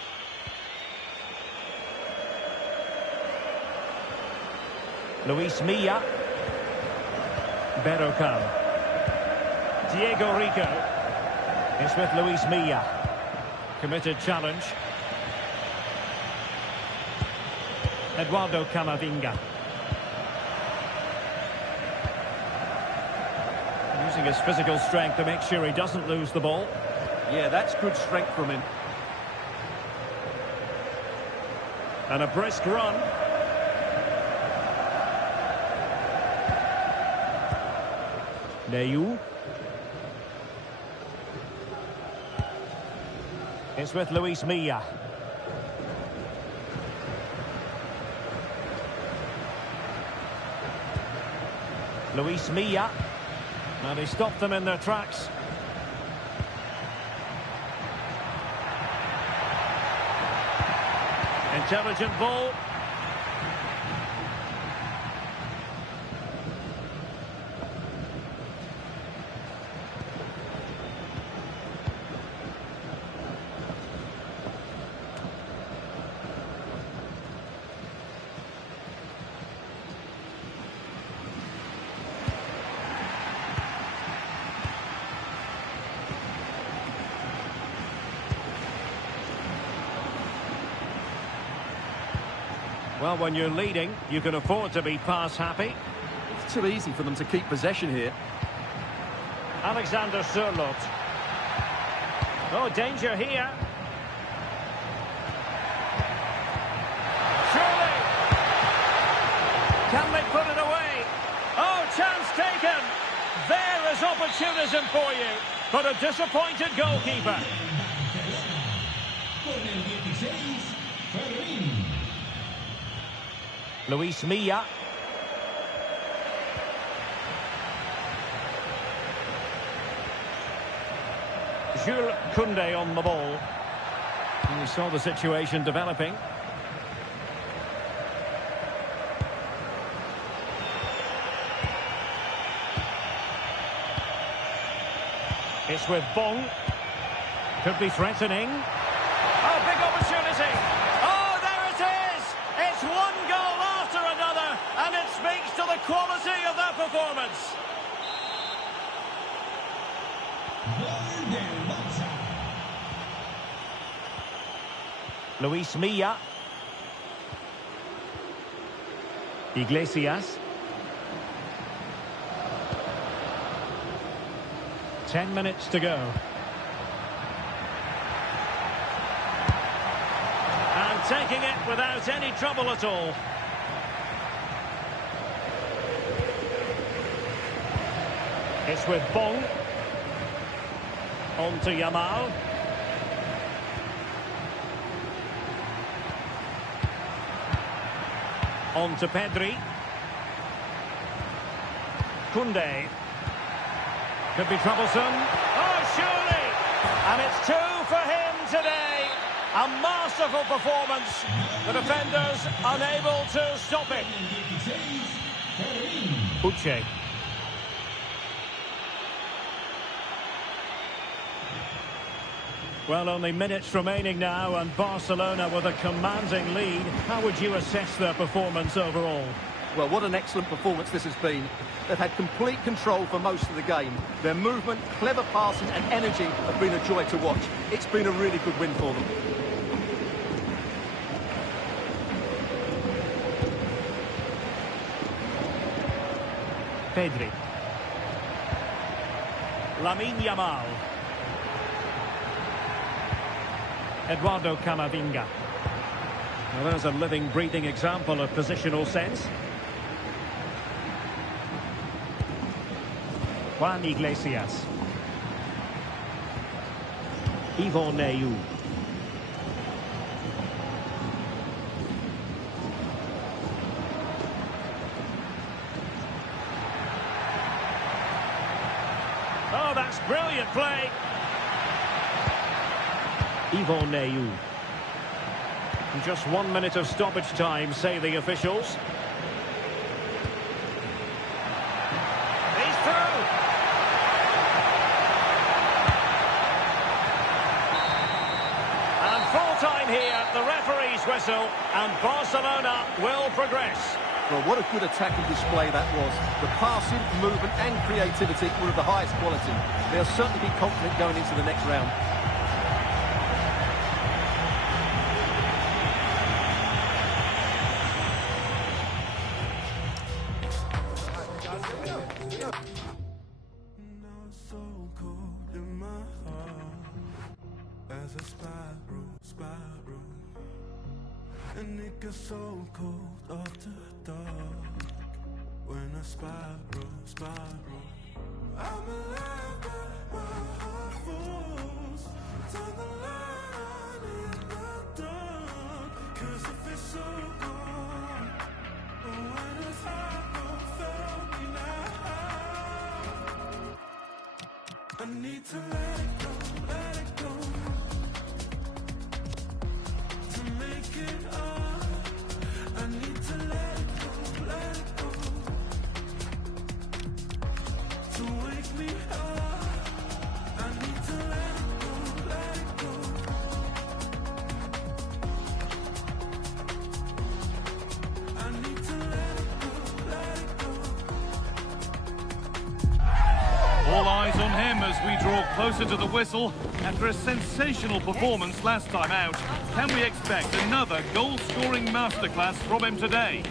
Luis Milla. Berrocal. Diego Rico. It's with Luis Milla. Committed challenge. Eduardo Camavinga. Using his physical strength to make sure he doesn't lose the ball. Yeah, that's good strength from him. And a brisk run. Neyu. It's with Luis Milla. Luis Milla. And he stopped them in their tracks. Intelligent ball. Well, when you're leading, you can afford to be pass happy. It's too easy for them to keep possession here. Alexander Sørloth. Oh, danger here. Surely. Can they put it away? Oh, chance taken. There is opportunism for you. But a disappointed goalkeeper. Luis Milla. Jules Koundé on the ball. And we saw the situation developing. It's with Bong. Could be threatening. Oh, big opportunity. Oh, there it is. It's one goal after another, and it speaks to the quality of that performance. Gol del Barça. Luis Milla. Iglesias. 10 minutes to go. And taking it without any trouble at all. It's with Bong. On to Yamal. On to Pedri. Koundé. Could be troublesome. Oh, surely! And it's 2 for him today. A masterful performance. The defenders unable to stop it. Uche. Well, only minutes remaining now, and Barcelona with a commanding lead. How would you assess their performance overall? Well, what an excellent performance this has been. They've had complete control for most of the game. Their movement, clever passing and energy have been a joy to watch. It's been a really good win for them. Pedri. Lamine Yamal. Eduardo Camavinga. Well, there's a living, breathing example of positional sense. Juan Iglesias. Yvon Neyou. Oh, that's brilliant play. Yvon Neyou. Just 1 minute of stoppage time, say the officials. He's through. And full time here, the referee's whistle, and Barcelona will progress. Well, what a good attacking display that was. The passing, movement and creativity were of the highest quality. They'll certainly be confident going into the next round. And it gets so cold after dark. When I spiral I'm alive but my heart falls. Turn the light on in the dark. Cause if it's so cold, when it's hot, don't fail me now. I need to let it go. To make it up, I need to let it go. To wake me up, I need to let it go. I need to let it go. All eyes on him as we draw closer to the whistle. After a sensational performance last time out, can we expect another goal-scoring masterclass from him today?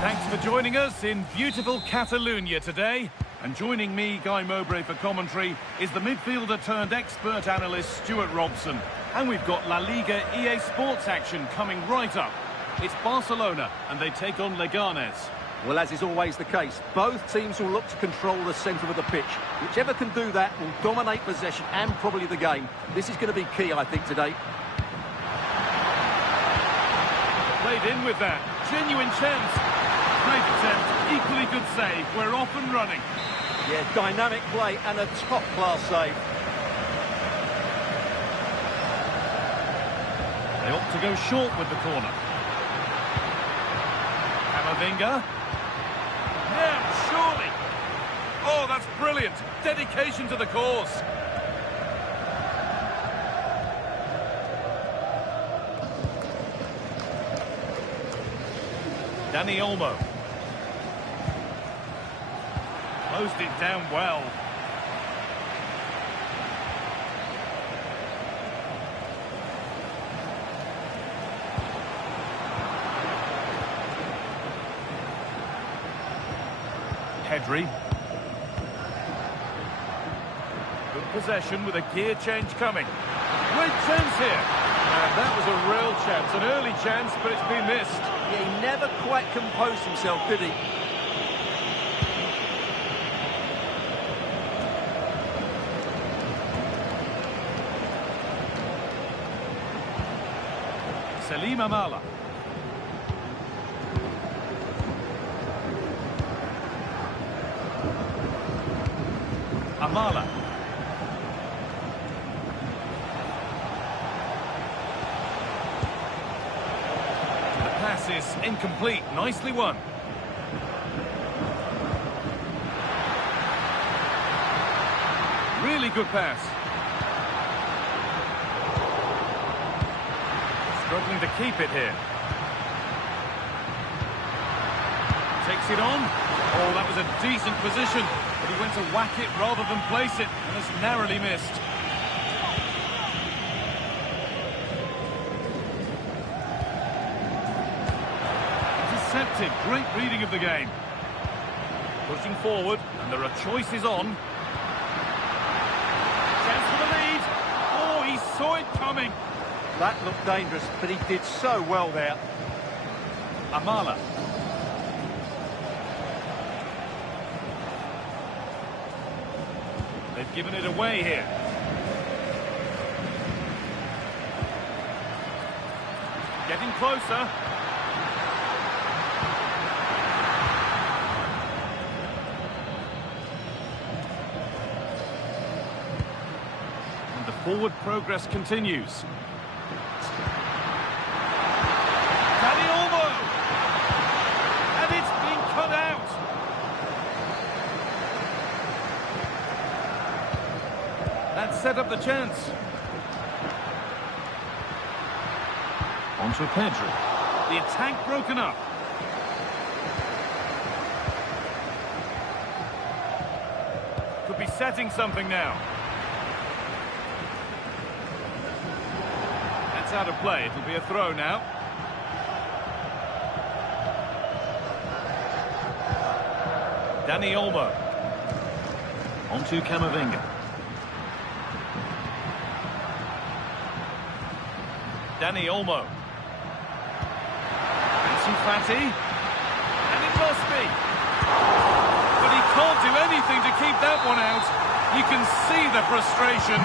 Thanks for joining us in beautiful Catalonia today. And joining me, Guy Mowbray, for commentary is the midfielder turned expert analyst Stuart Robson. And we've got La Liga EA Sports action coming right up. It's Barcelona and they take on Leganes. Well, as is always the case, both teams will look to control the centre of the pitch. Whichever can do that will dominate possession and probably the game. This is going to be key, I think, today. Played in with that. Genuine chance. Great attempt. Equally good save. We're off and running. Yeah, dynamic play and a top-class save. They opt to go short with the corner. Camavinga. Yeah, surely. Oh, that's brilliant. Dedication to the cause. Dani Olmo. Closed it down well. Pedri. Good possession with a gear change coming. Great chance here. And that was a real chance, an early chance, but it's been missed. Yeah, he never quite composed himself, did he? Selim Amala. Amala. The pass is incomplete. Nicely won. Really good pass. Struggling to keep it here. Takes it on. Oh, that was a decent position. But he went to whack it rather than place it, and has narrowly missed. Intercepted. Great reading of the game. Pushing forward, and there are choices on. Chance for the lead. Oh, he saw it coming. That looked dangerous, but he did so well there. Amala. They've given it away here. Getting closer. And the forward progress continues. Dani Olmo! And it's been cut out! That set up the chance. Onto Pedri. The attack broken up. Could be setting something now. That's out of play. It'll be a throw now. Dani Olmo. Onto Camavinga. Dani Olmo. Ansu Fati. And it must be. But he can't do anything to keep that one out. You can see the frustration,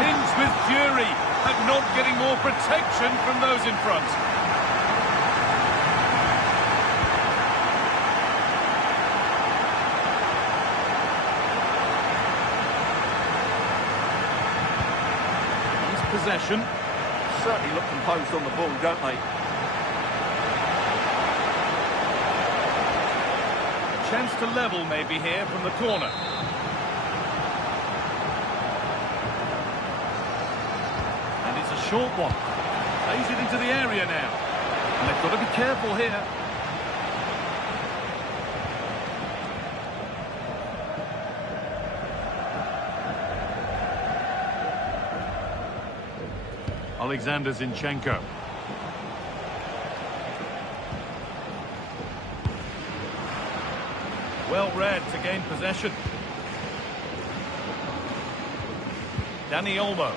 tinged with fury, at not getting more protection from those in front. Possession. Certainly look composed on the ball, don't they? A chance to level maybe here from the corner. And it's a short one. Plays it into the area now. And they've got to be careful here. Alexander Zinchenko. Well read to gain possession. Dani Olmo.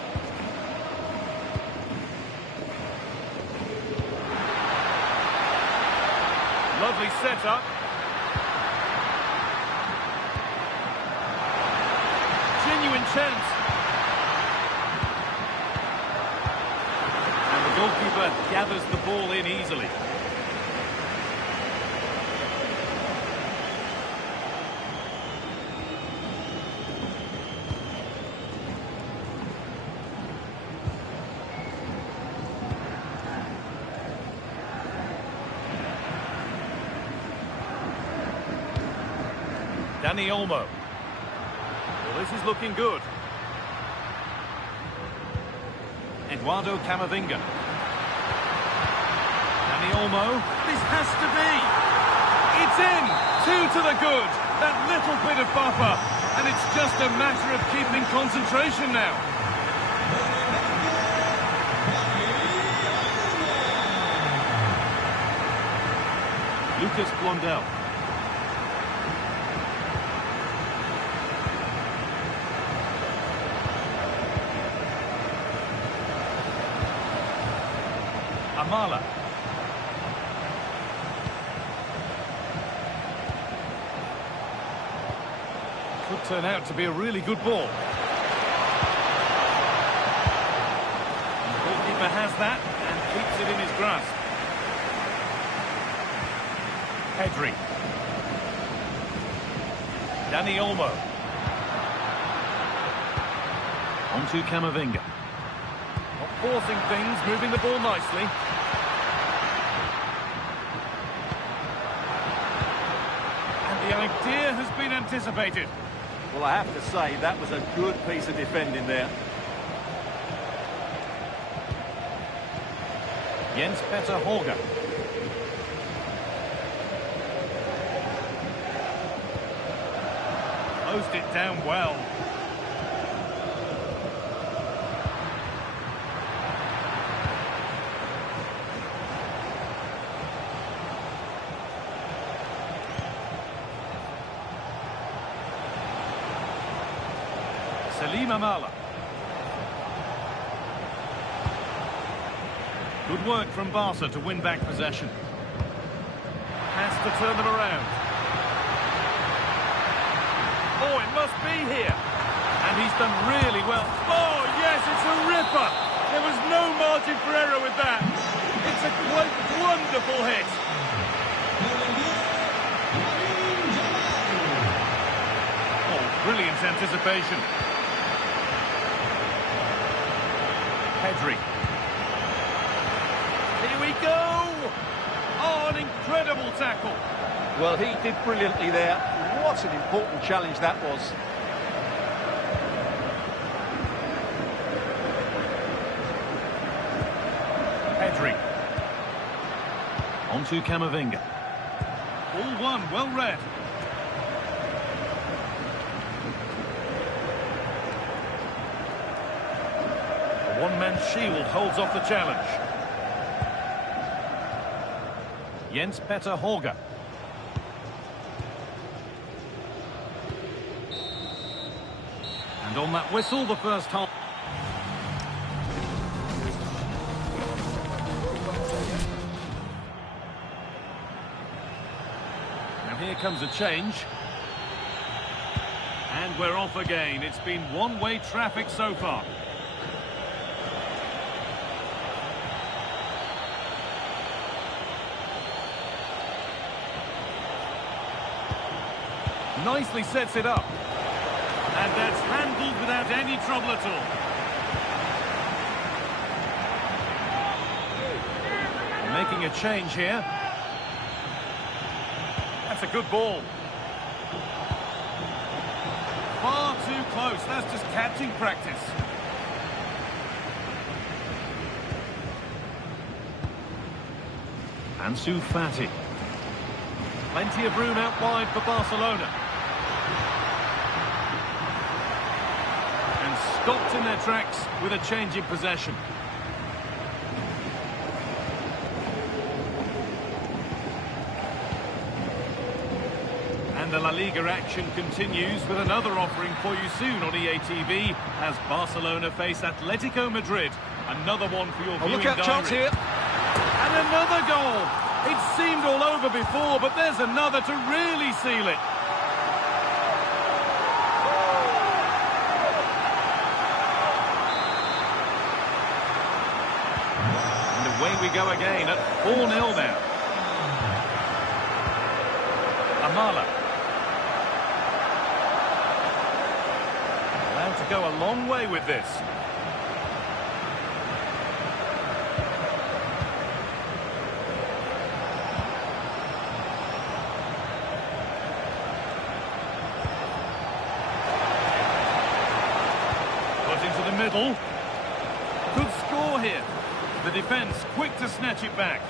Lovely setup. Genuine chance. The goalkeeper gathers the ball in easily. Dani Olmo. Well, this is looking good. Eduardo Camavinga. Dani Olmo, this has to be! It's in! 2 to the good. That little bit of buffer. And it's just a matter of keeping concentration now. Lucas Blondell. Amala. Could turn out to be a really good ball. And the goalkeeper has that and keeps it in his grasp. Pedri. Dani Olmo. On to Camavinga. Not forcing things, moving the ball nicely. And the idea has been anticipated. Well, I have to say, that was a good piece of defending there. Jens-Peter Horger. Closed it down well. Amala. Good work from Barca to win back possession. Has to turn them around. Oh, it must be here. And he's done really well. Oh, yes, it's a ripper. There was no margin for error with that. It's a quite wonderful hit. Oh, brilliant anticipation. Pedri. Here we go! Oh, an incredible tackle. Well, he did brilliantly there. What an important challenge that was. Pedri. On to Camavinga. All one, well read. One-man shield holds off the challenge. Jens-Peter Horger. And on that whistle, the first half. Now here comes a change. And we're off again. It's been one-way traffic so far. Nicely sets it up. And that's handled without any trouble at all. Making a change here. That's a good ball. Far too close. That's just catching practice. Ansu Fati. Plenty of room out wide for Barcelona. And stopped in their tracks with a change in possession. And the La Liga action continues with another offering for you soon on EA TV as Barcelona face Atletico Madrid. Another one for your viewing look out, diary. chance here. And another goal. It seemed all over before, but there's another to really seal it. And away we go again at 4-0 now. Amala. Allowed to go a long way with this. Into the middle. Could score here. The defence quick to snatch it back.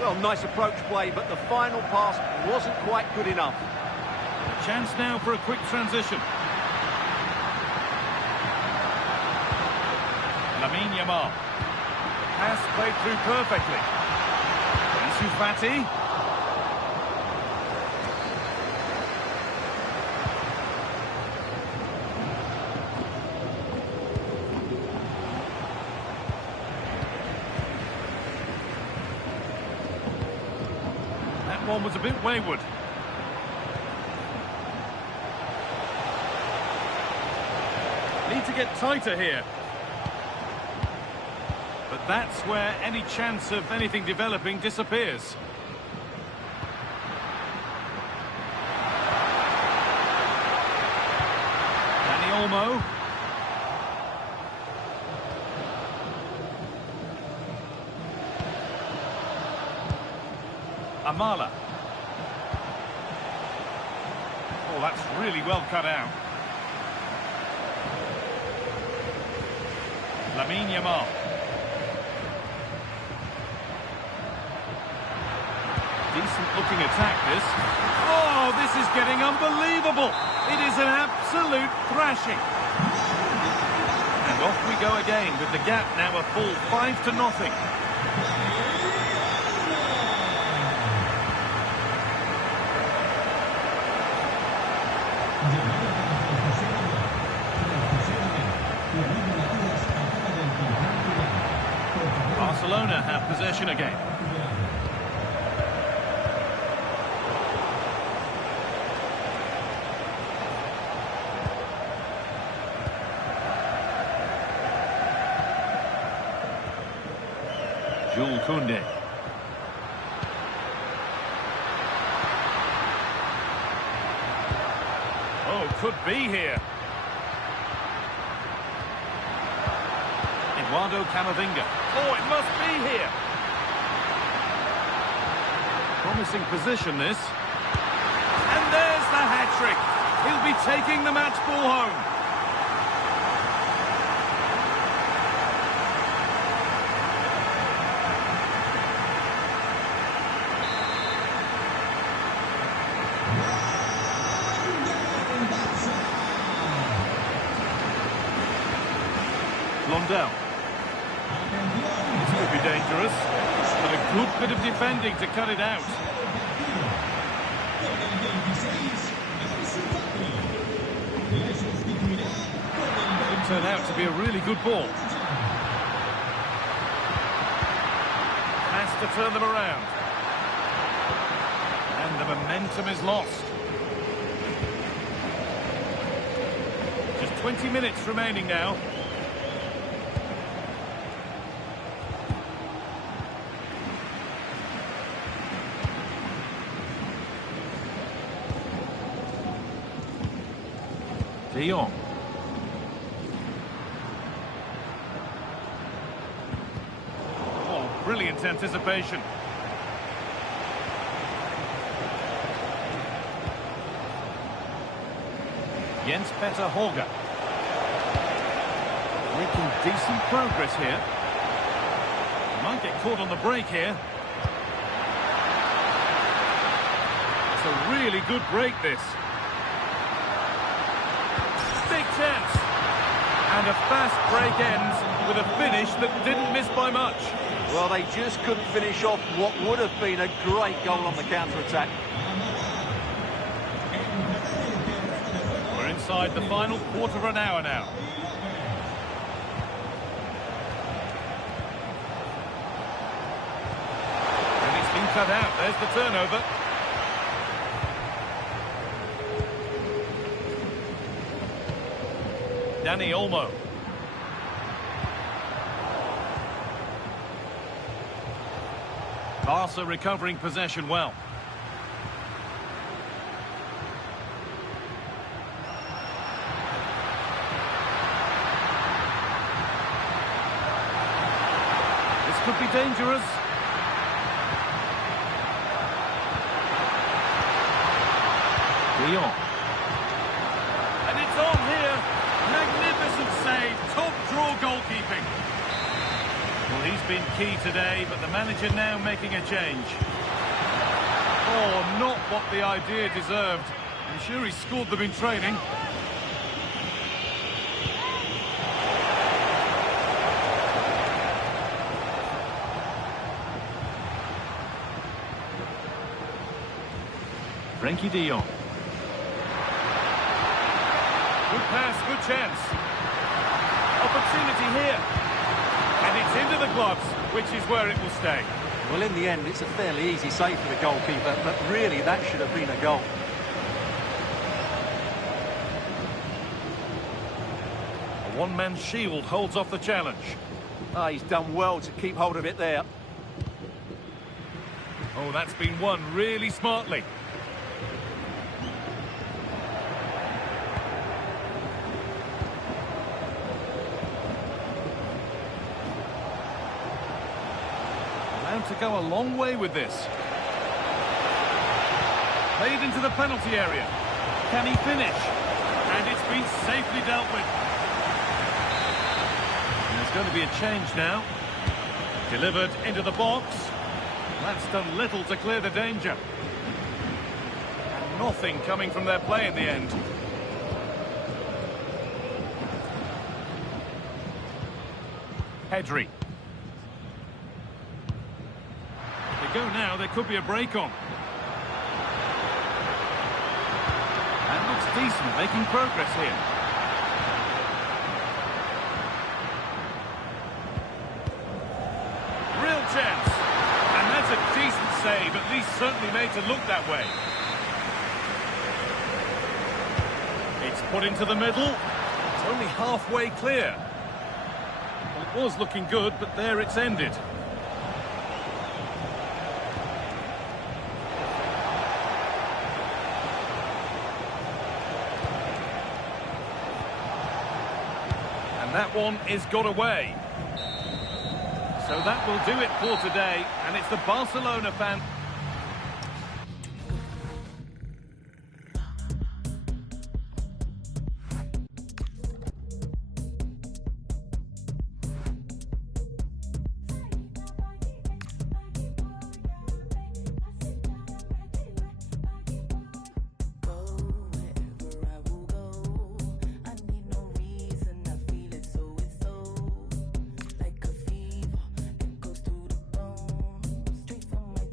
Well, nice approach play, but the final pass wasn't quite good enough. A chance now for a quick transition. Lamine Yamal. Pass played through perfectly. Ansu Fati. That one was a bit wayward. Need to get tighter here. But that's where any chance of anything developing disappears. Dani Olmo. Amala. Oh, that's really well cut out. Lamine Yamal. Decent-looking attack, this. Oh, this is getting unbelievable. It is an absolute thrashing. And off we go again, with the gap now a full 5-0. Barcelona have possession again. Jules Koundé. Oh, could be here. Eduardo Camavinga. Oh, it must be here. Promising position, this. And there's the hat-trick. He'll be taking the match ball home. Londell. This could be dangerous, but a good bit of defending to cut it out. Could turn out to be a really good ball. Has to turn them around. And the momentum is lost. Just 20 minutes remaining now. De Jong. Oh, brilliant anticipation. Jens-Peter Holger. Making decent progress here. Might get caught on the break here. It's a really good break, this. Big chance. And a fast break ends with a finish that didn't miss by much. Well, they just couldn't finish off what would have been a great goal on the counter-attack. We're inside the final quarter of an hour now. And it's been cut out. There's the turnover. Dani Olmo. Barca recovering possession well. This could be dangerous. De Jong. And it's on here. Magnificent save, top draw goalkeeping. Well, he's been key today, but the manager now making a change. Oh, not what the idea deserved. I'm sure he scored them in training. Frenkie de Jong. Good pass, good chance. Opportunity here. And it's into the gloves, which is where it will stay. Well, in the end, it's a fairly easy save for the goalkeeper, but really that should have been a goal. A one-man shield holds off the challenge. Ah, he's done well to keep hold of it there. Oh, that's been won really smartly. To go a long way with this. Played into the penalty area. Can he finish? And it's been safely dealt with. And there's going to be a change now. Delivered into the box. That's done little to clear the danger. And nothing coming from their play in the end. Pedri. Go now, there could be a break on. And looks decent, making progress here. Real chance. And that's a decent save, at least certainly made to look that way. It's put into the middle. It's only halfway clear. Well, it was looking good, but there it's ended. That one is got away. So that will do it for today, and it's the Barcelona fan.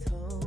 Toes.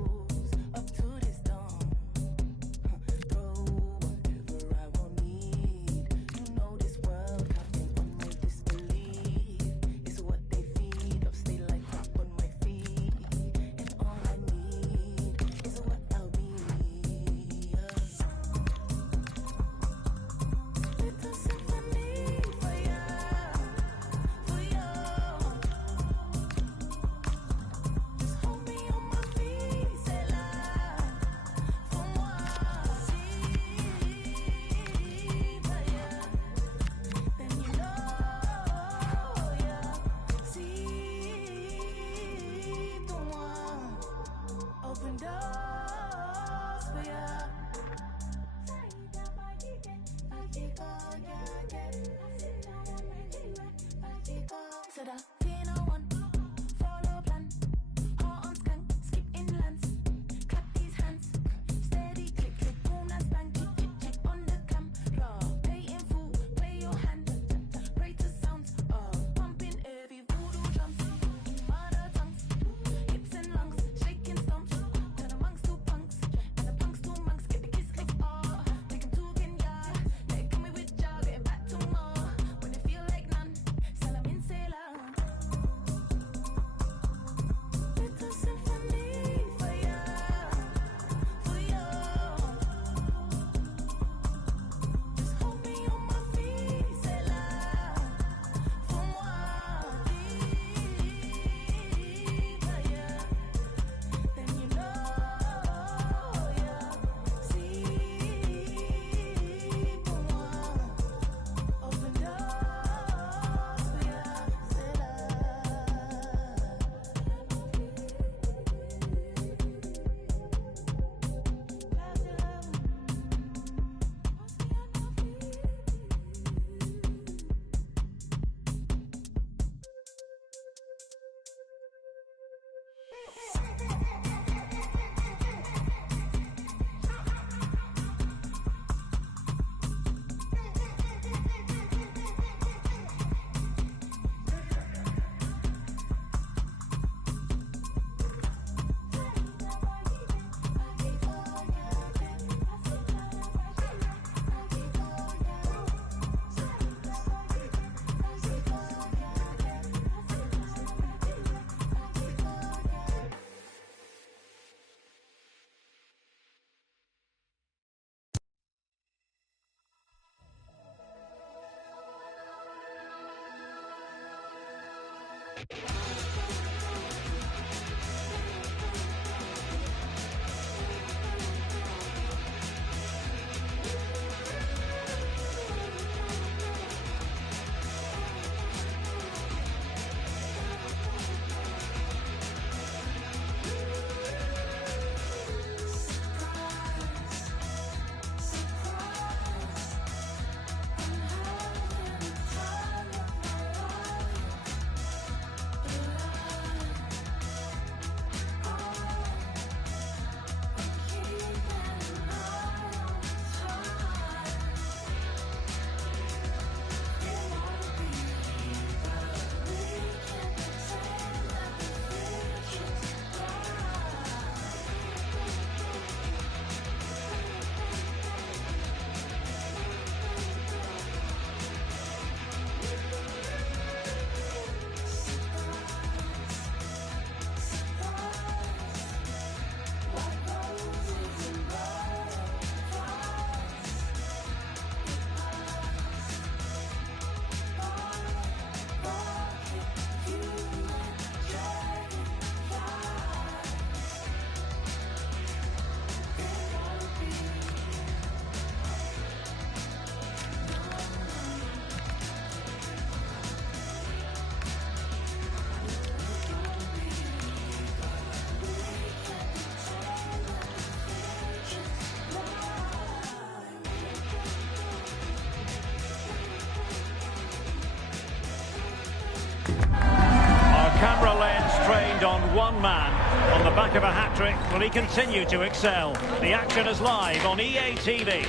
depend on one man. On the back of a hat-trick, will he continue to excel? The action is live on EA TV.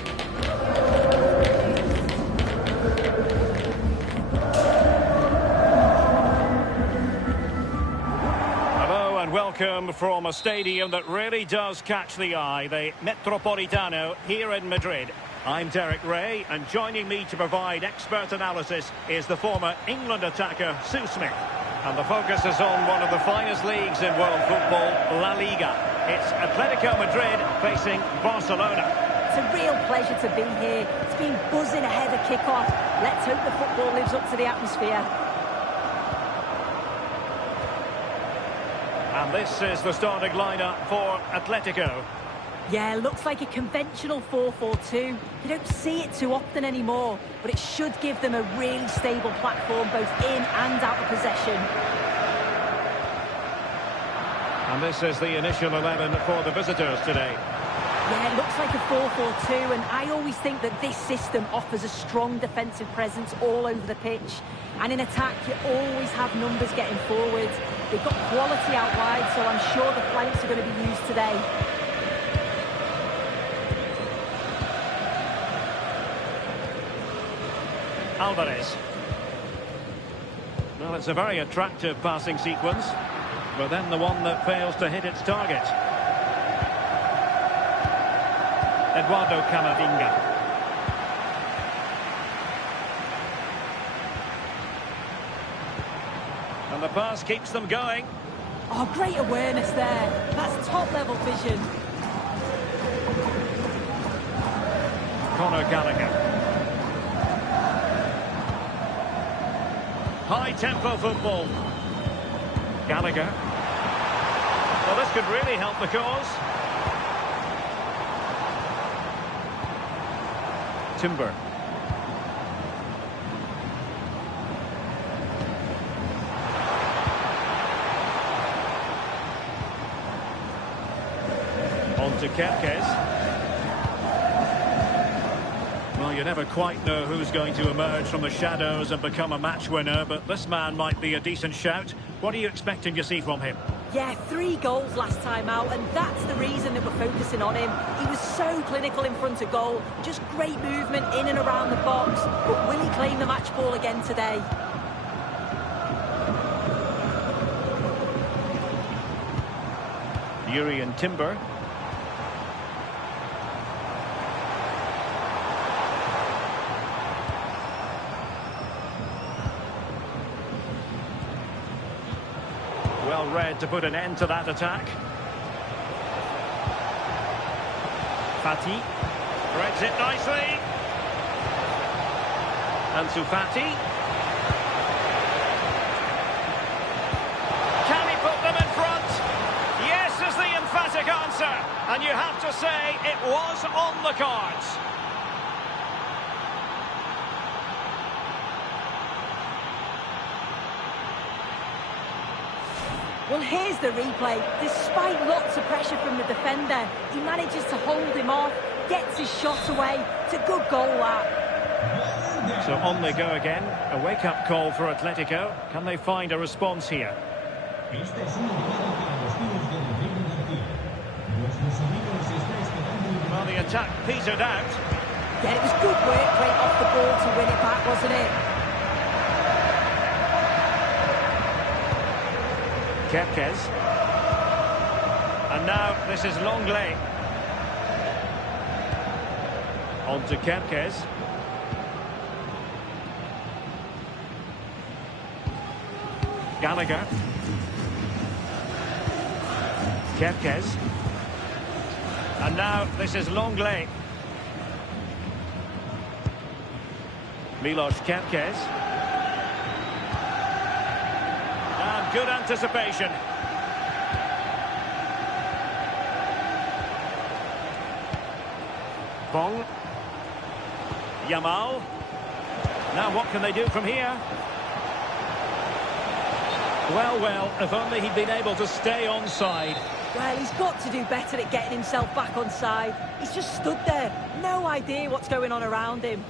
Hello and welcome from a stadium that really does catch the eye, the Metropolitano here in Madrid. I'm Derek Ray, and joining me to provide expert analysis is the former England attacker, Sue Smith. And the focus is on one of the finest leagues in world football, La Liga. It's Atletico Madrid facing Barcelona. It's a real pleasure to be here. It's been buzzing ahead of kick-off. Let's hope the football lives up to the atmosphere. And this is the starting lineup for Atletico. Yeah, looks like a conventional 4-4-2. You don't see it too often anymore, but it should give them a really stable platform both in and out of possession. And this is the initial 11 for the visitors today. Yeah, it looks like a 4-4-2, and I always think that this system offers a strong defensive presence all over the pitch. And in attack, you always have numbers getting forward. They've got quality out wide, so I'm sure the flanks are going to be used today. Alvarez. Well, it's a very attractive passing sequence, but then the one that fails to hit its target. Eduardo Camavinga. And the pass keeps them going. Oh, great awareness there. That's top-level vision. Conor Gallagher. High-tempo football. Gallagher. Well, this could really help the cause. Timber. On to Kerkez. Well, you never quite know who's going to emerge from the shadows and become a match winner, but this man might be a decent shout. What are you expecting to see from him? Yeah, 3 goals last time out, and that's the reason that we're focusing on him. He was so clinical in front of goal, just great movement in and around the box. But will he claim the match ball again today? Yuri and Timber. Well read to put an end to that attack. Fati threads it nicely. Ansu Fati. Can he put them in front? Yes is the emphatic answer. And you have to say it was on the cards. Well, here's the replay. Despite lots of pressure from the defender, he manages to hold him off, gets his shot away. It's a good goal, that. So on they go again. A wake-up call for Atletico. Can they find a response here? Well, the attack petered out. Yeah, it was good work right off the ball to win it back, wasn't it? Kerkez. And now this is Longley. On to Kerkez. Gallagher. Kerkez. And now this is Longley. Milos Kerkez. And good anticipation. Bong. Yamal. Now what can they do from here? Well, if only he'd been able to stay onside. Well, he's got to do better at getting himself back on side. He's just stood there, no idea what's going on around him.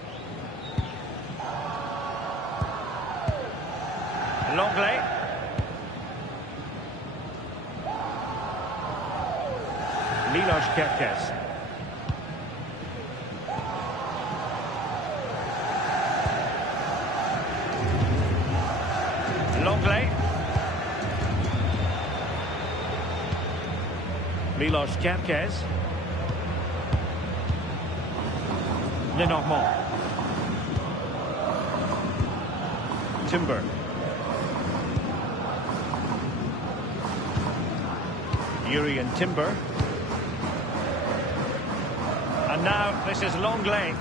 Longley. Milos Kerkez. Longley. Milos Kerkez. Lenormand. Timber. Urian Timber. And now this is Longley.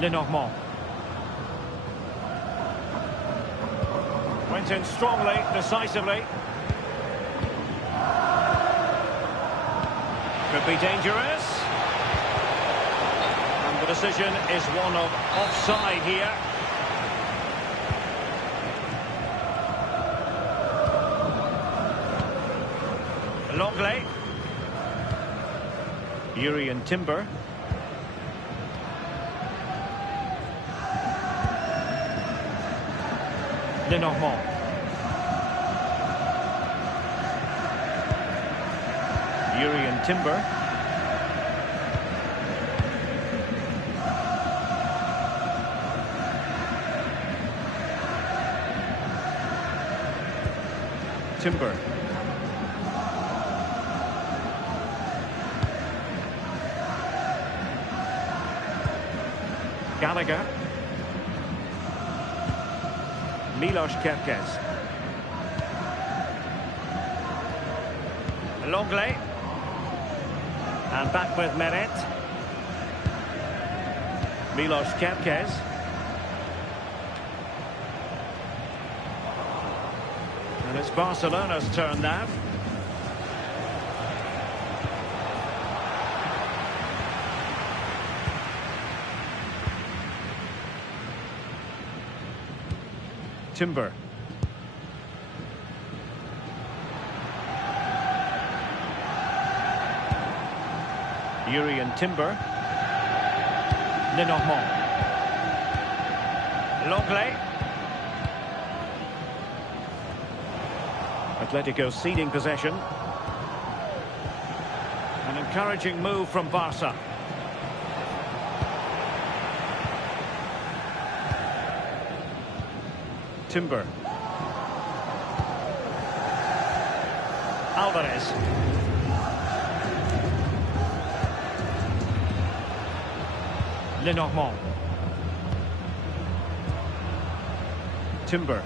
Lenormand. Went in strongly, decisively. Could be dangerous. And the decision is one of offside here. Longley. Urian Timber. Lenormand. Urian Timber. Timber. Gallagher. Milos Kerkez. Longley. And back with Meret. Milos Kerkez. And it's Barcelona's turn now. Timber. Urian Timber. Lenormand. Longley. Atletico ceding possession. An encouraging move from Barca. Timber. Alvarez. Lenormand. Timber.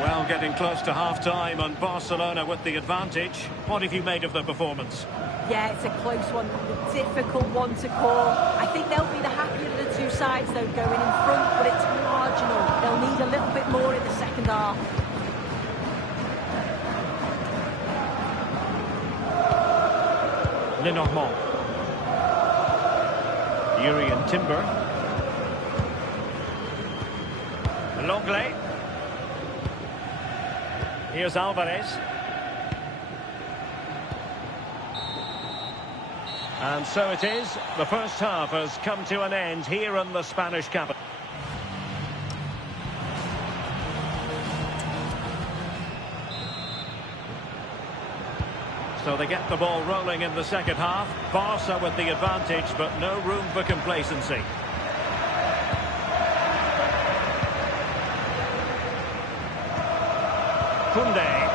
Well, getting close to half-time and Barcelona with the advantage. What have you made of the performance? Yeah, it's a close one, a difficult one to call. I think they'll be the happier of the two sides, though, going in front, but it's marginal. They'll need a little bit more in the second half. Lenormand. Urian Timber. Longley. Here's Alvarez. And so it is. The first half has come to an end here in the Spanish capital. So they get the ball rolling in the second half. Barca with the advantage, but no room for complacency. Koundé.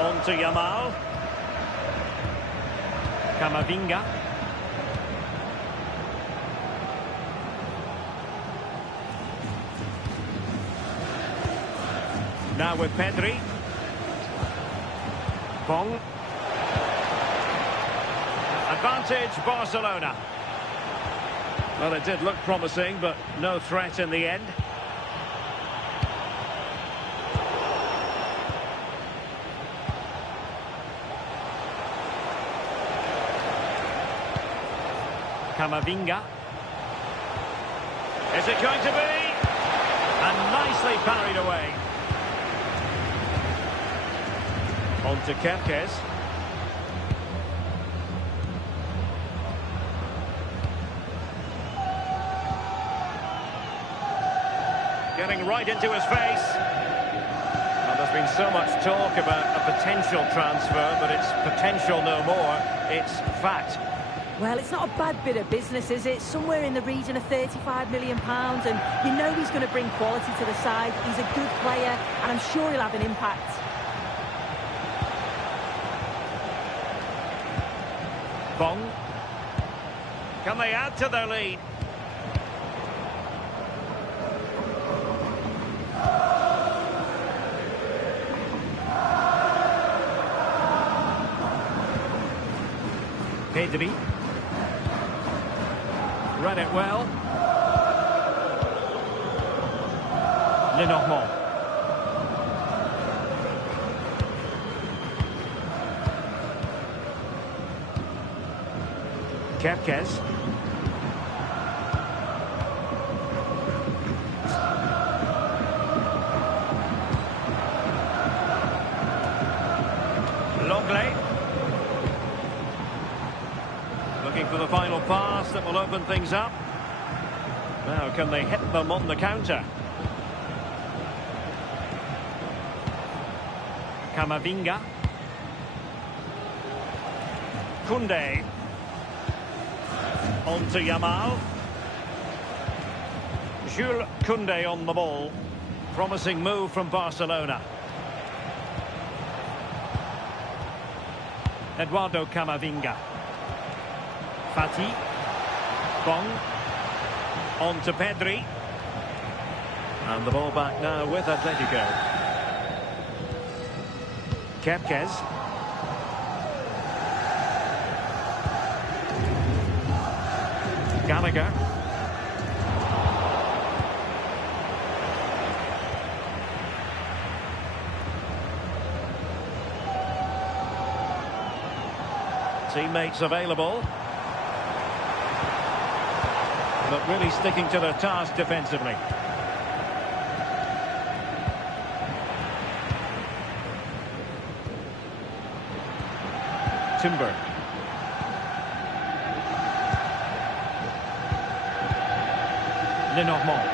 On to Yamal. Camavinga. Now with Pedri. Bong. Advantage Barcelona. Well, it did look promising, but no threat in the end. Camavinga. Is it going to be? And nicely parried away. On to Kepkes. Getting right into his face. Well, there's been so much talk about a potential transfer, but it's potential no more. It's fact. Well, it's not a bad bit of business, is it? Somewhere in the region of £35 million, and you know he's going to bring quality to the side. He's a good player, and I'm sure he'll have an impact. Bong. Can they add to their lead? Pedri. Read it well. Lenormand. Kepkes. Longley. Looking for the final pass that will open things up. Now, can they hit them on the counter? Camavinga. Koundé. On to Yamal. Jules Koundé on the ball. Promising move from Barcelona. Eduardo Camavinga. Fati. Bong. On to Pedri. And the ball back now with Atletico. Kepkes. Gallagher. Teammates available. But really sticking to their task defensively. Timber. Lenormand.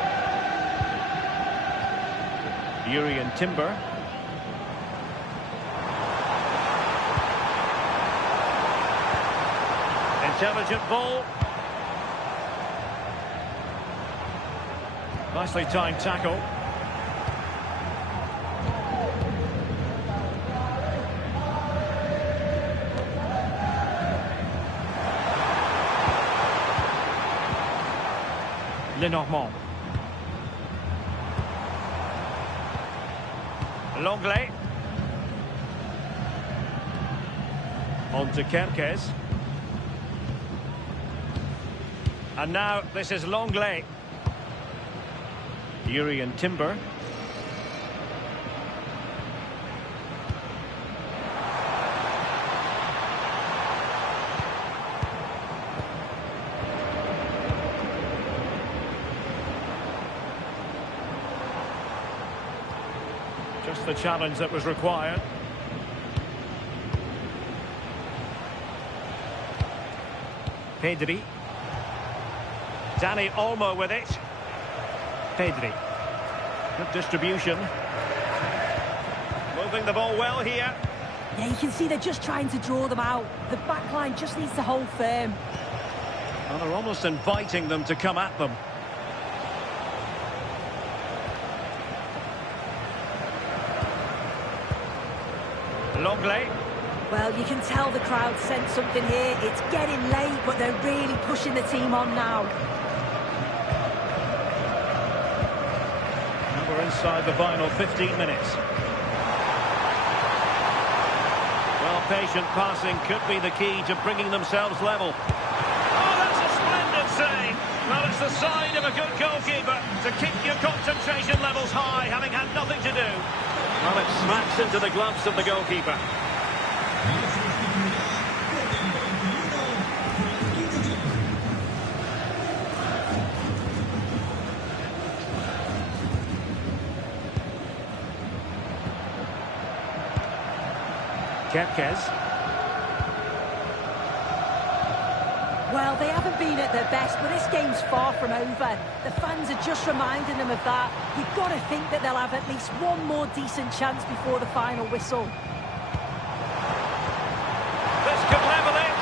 Urian Timber. Intelligent ball. Nicely timed tackle. Lenormand. Longley. On to Kepkes. And now this is Longley. Urian Timber. Just the challenge that was required. Pedri. Dani Olmo with it. Pedri. Good distribution. Moving the ball well here. Yeah, you can see they're just trying to draw them out. The back line just needs to hold firm. Well, they're almost inviting them to come at them. Longley. Well, you can tell the crowd sense something here. It's getting late, but they're really pushing the team on now. And we're inside the final 15 minutes. Well, patient passing could be the key to bringing themselves level. Oh, that's a splendid save. Well, it's the sign of a good goalkeeper to keep your concentration levels high, having had nothing to do. Well, it smacks into the gloves of the goalkeeper. Kepkes. Well, they haven't been at their best, but this game's far from over. The fans are just reminding them of that. You've got to think that they'll have at least one more decent chance before the final whistle. This could level it.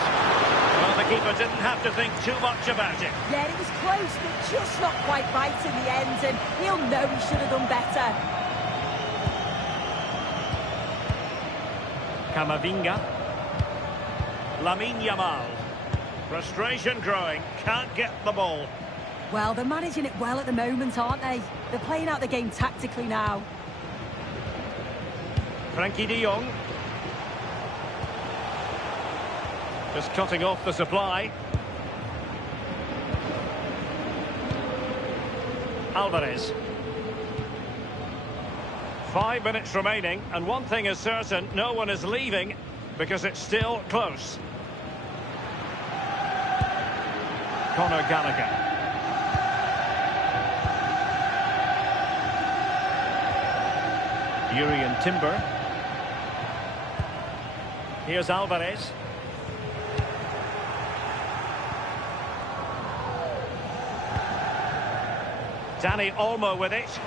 Well, the keeper didn't have to think too much about it. Yeah, it was close, but just not quite right in the end, and he'll know he should have done better. Camavinga. Lamine Yamal. Frustration growing, can't get the ball. Well, they're managing it well at the moment, aren't they? They're playing out the game tactically now. Frankie de Jong. Just cutting off the supply. Alvarez. 5 minutes remaining, and one thing is certain, no one is leaving because it's still close. Conor Gallagher. Urian Timber. Here's Alvarez. Dani Olmo with it.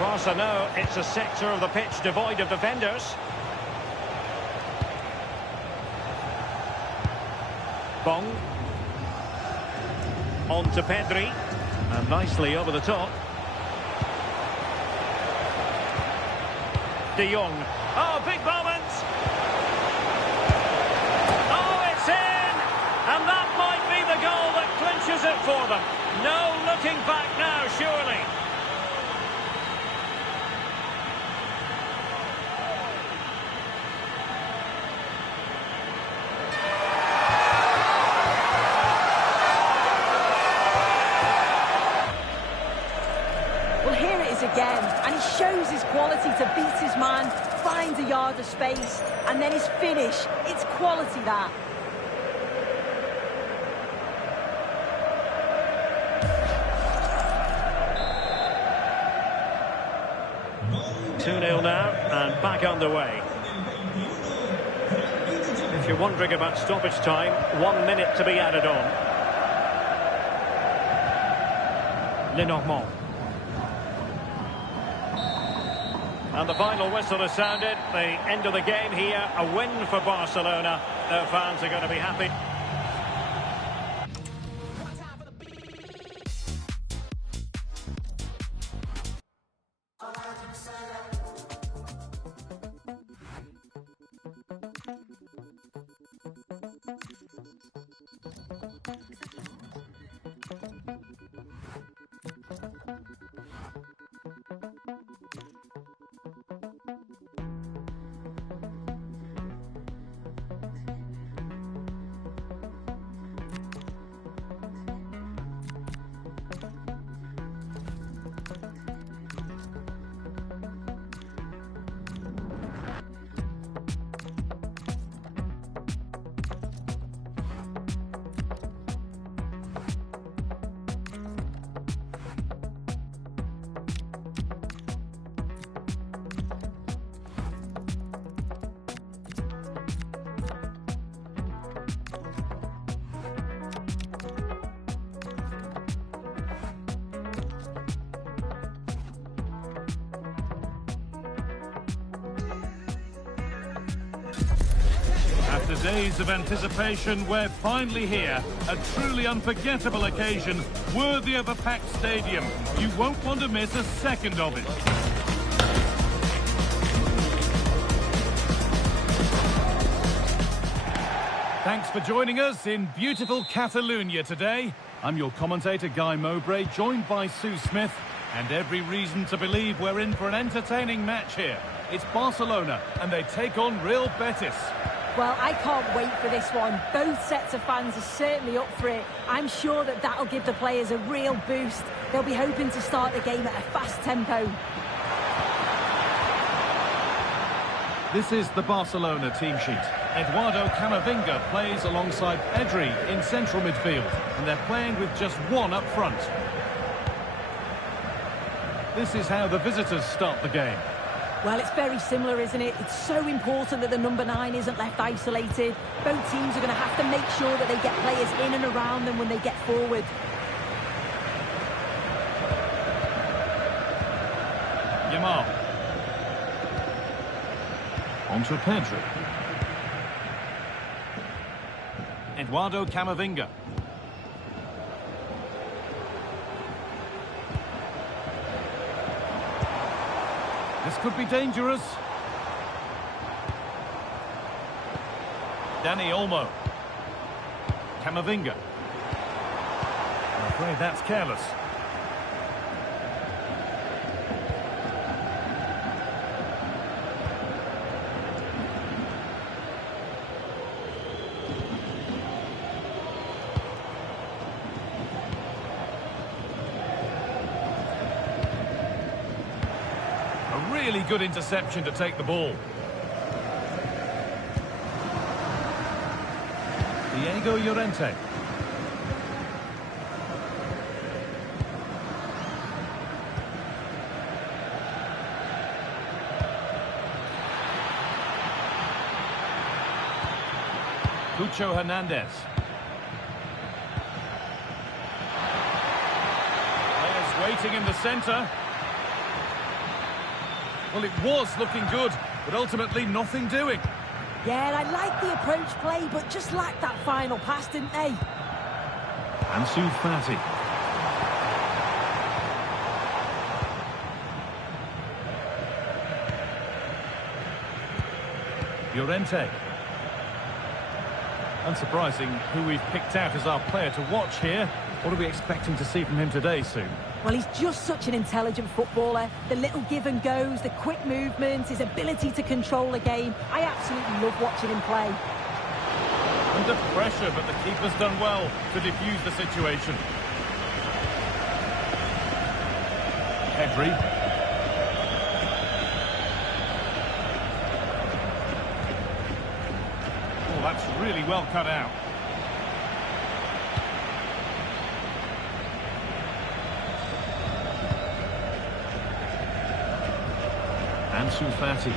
Barca know it's a sector of the pitch devoid of defenders. Bong. On to Pedri. And nicely over the top. De Jong. Oh, big moment! Oh, it's in! And that might be the goal that clinches it for them. No looking back now, surely. Again, and he shows his quality to beat his man, finds a yard of space, and then his finish, it's quality that. Two-nil now, and back underway. If you're wondering about stoppage time, 1 minute to be added on. Lenormand. And the final whistle has sounded. The end of the game here. A win for Barcelona. Their fans are going to be happy. After days of anticipation, we're finally here. A truly unforgettable occasion, worthy of a packed stadium. You won't want to miss a second of it. Thanks for joining us in beautiful Catalonia today. I'm your commentator, Guy Mowbray, joined by Sue Smith, and every reason to believe we're in for an entertaining match here. It's Barcelona, and they take on Real Betis. Well, I can't wait for this one. Both sets of fans are certainly up for it. I'm sure that that'll give the players a real boost. They'll be hoping to start the game at a fast tempo. This is the Barcelona team sheet. Eduardo Camavinga plays alongside Pedri in central midfield, and they're playing with just one up front. This is how the visitors start the game. Well, it's very similar, isn't it? It's so important that the number 9 isn't left isolated. Both teams are going to have to make sure that they get players in and around them when they get forward. Yamal. On to Pedri. Eduardo Camavinga. This could be dangerous. Dani Olmo. Camavinga. I'm afraid that's careless. Really good interception to take the ball. Diego Llorente. Cucho Hernandez. Players waiting in the centre. Well, it was looking good, but ultimately nothing doing. Yeah, I like the approach play, but just lacked that final pass, didn't they? Ansu Fati. Llorente. Unsurprising who we've picked out as our player to watch here. What are we expecting to see from him today, Sue? Well, he's just such an intelligent footballer. The little give and goes, the quick movements, his ability to control a game. I absolutely love watching him play. Under pressure, but the keeper's done well to defuse the situation. Pedri. Oh, that's really well cut out. Ansu Fati.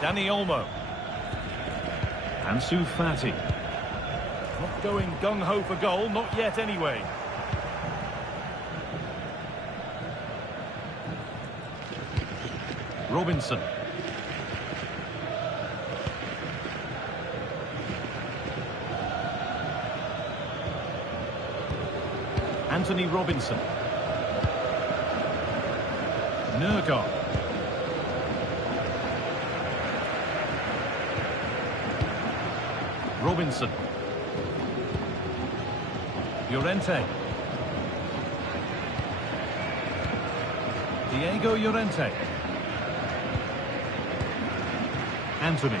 Dani Olmo. Ansu Fati. Not going gung-ho for goal, not yet anyway. Robinson. Anthony Robinson. Nurgar. Robinson. Llorente. Diego Llorente. Anthony.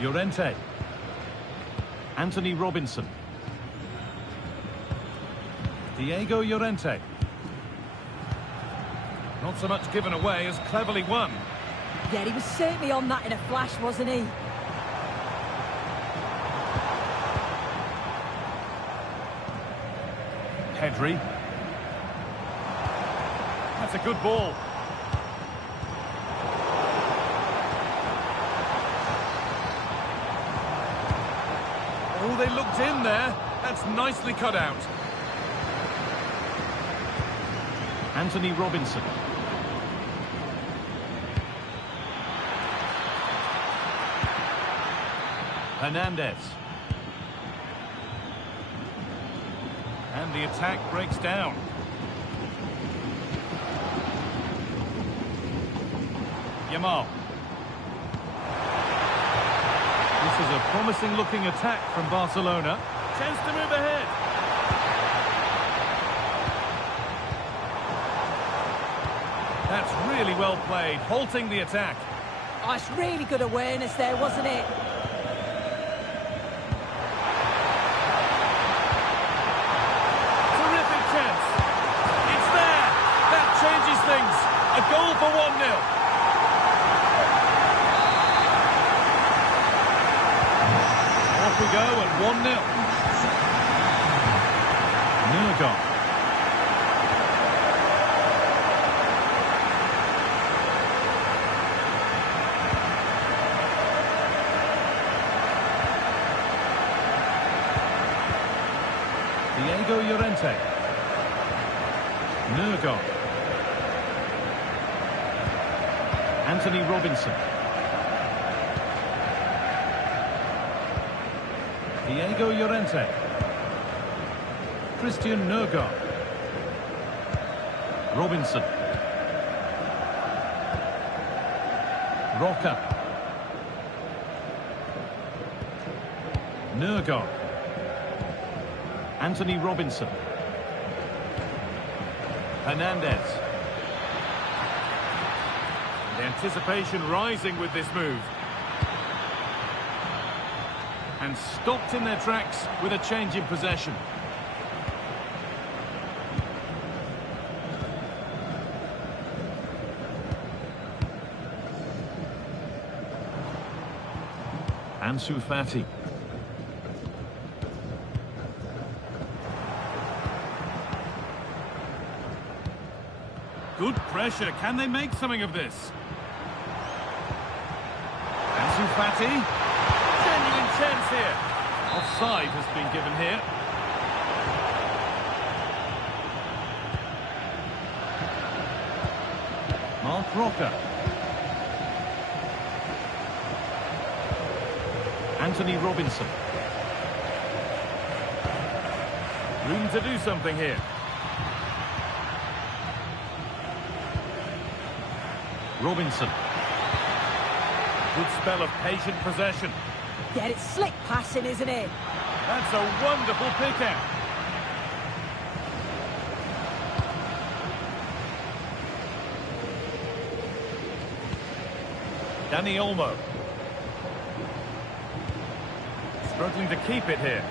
Llorente. Anthony Robinson. Diego Llorente. Not so much given away as cleverly won. Yeah, he was certainly on that in a flash, wasn't he? Pedri. That's a good ball. Oh, they looked in there. That's nicely cut out. Anthony Robinson. Hernandez. And the attack breaks down. Yamal. This is a promising looking attack from Barcelona. Chance to move ahead. That's really well played, halting the attack. Oh, it's really good awareness there, wasn't it? Terrific chance. It's there. That changes things. A goal for 1-0. Off we go at 1-0. Llorente. Nurgon. Anthony Robinson. Diego Llorente. Christian Nurgon. Robinson. Roca. Nurgon. Anthony Robinson. Hernandez. The anticipation rising with this move. And stopped in their tracks with a change in possession. Ansu Fati. Good pressure. Can they make something of this? Ansu Fati. Genuine chance here. Offside has been given here. Mark Roca. Anthony Robinson. Room to do something here. Robinson. Good spell of patient possession. Yeah, it's slick passing, isn't it? That's a wonderful pick out. Dani Olmo. Struggling to keep it here.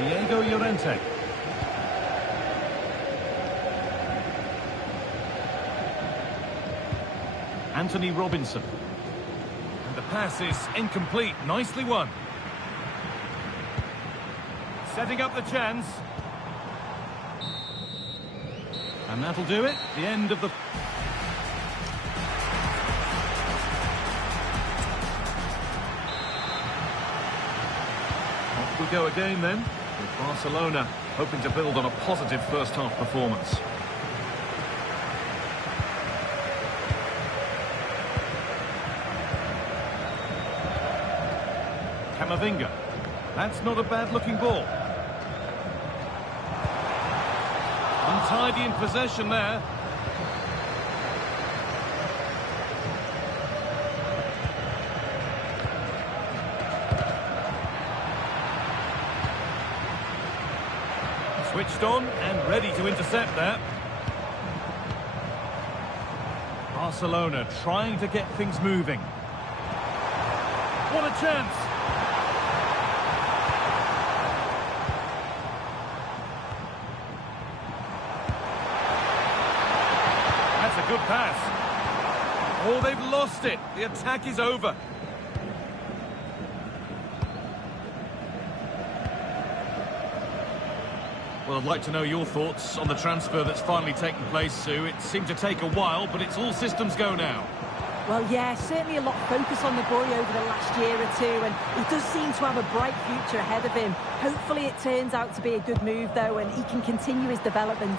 Diego Llorente. Anthony Robinson. And the pass is incomplete. Nicely won. Setting up the chance. And that'll do it. The end of the... Off we go again then, with Barcelona hoping to build on a positive first-half performance. Camavinga. That's not a bad-looking ball. Untidy in possession there. Switched on and ready to intercept that. Barcelona trying to get things moving. What a chance! That's a good pass. Oh, they've lost it. The attack is over. Well, I'd like to know your thoughts on the transfer that's finally taken place, Sue. It seemed to take a while, but it's all systems go now. Well, yeah, certainly a lot of focus on the boy over the last year or two, and he does seem to have a bright future ahead of him. Hopefully it turns out to be a good move, though, and he can continue his development.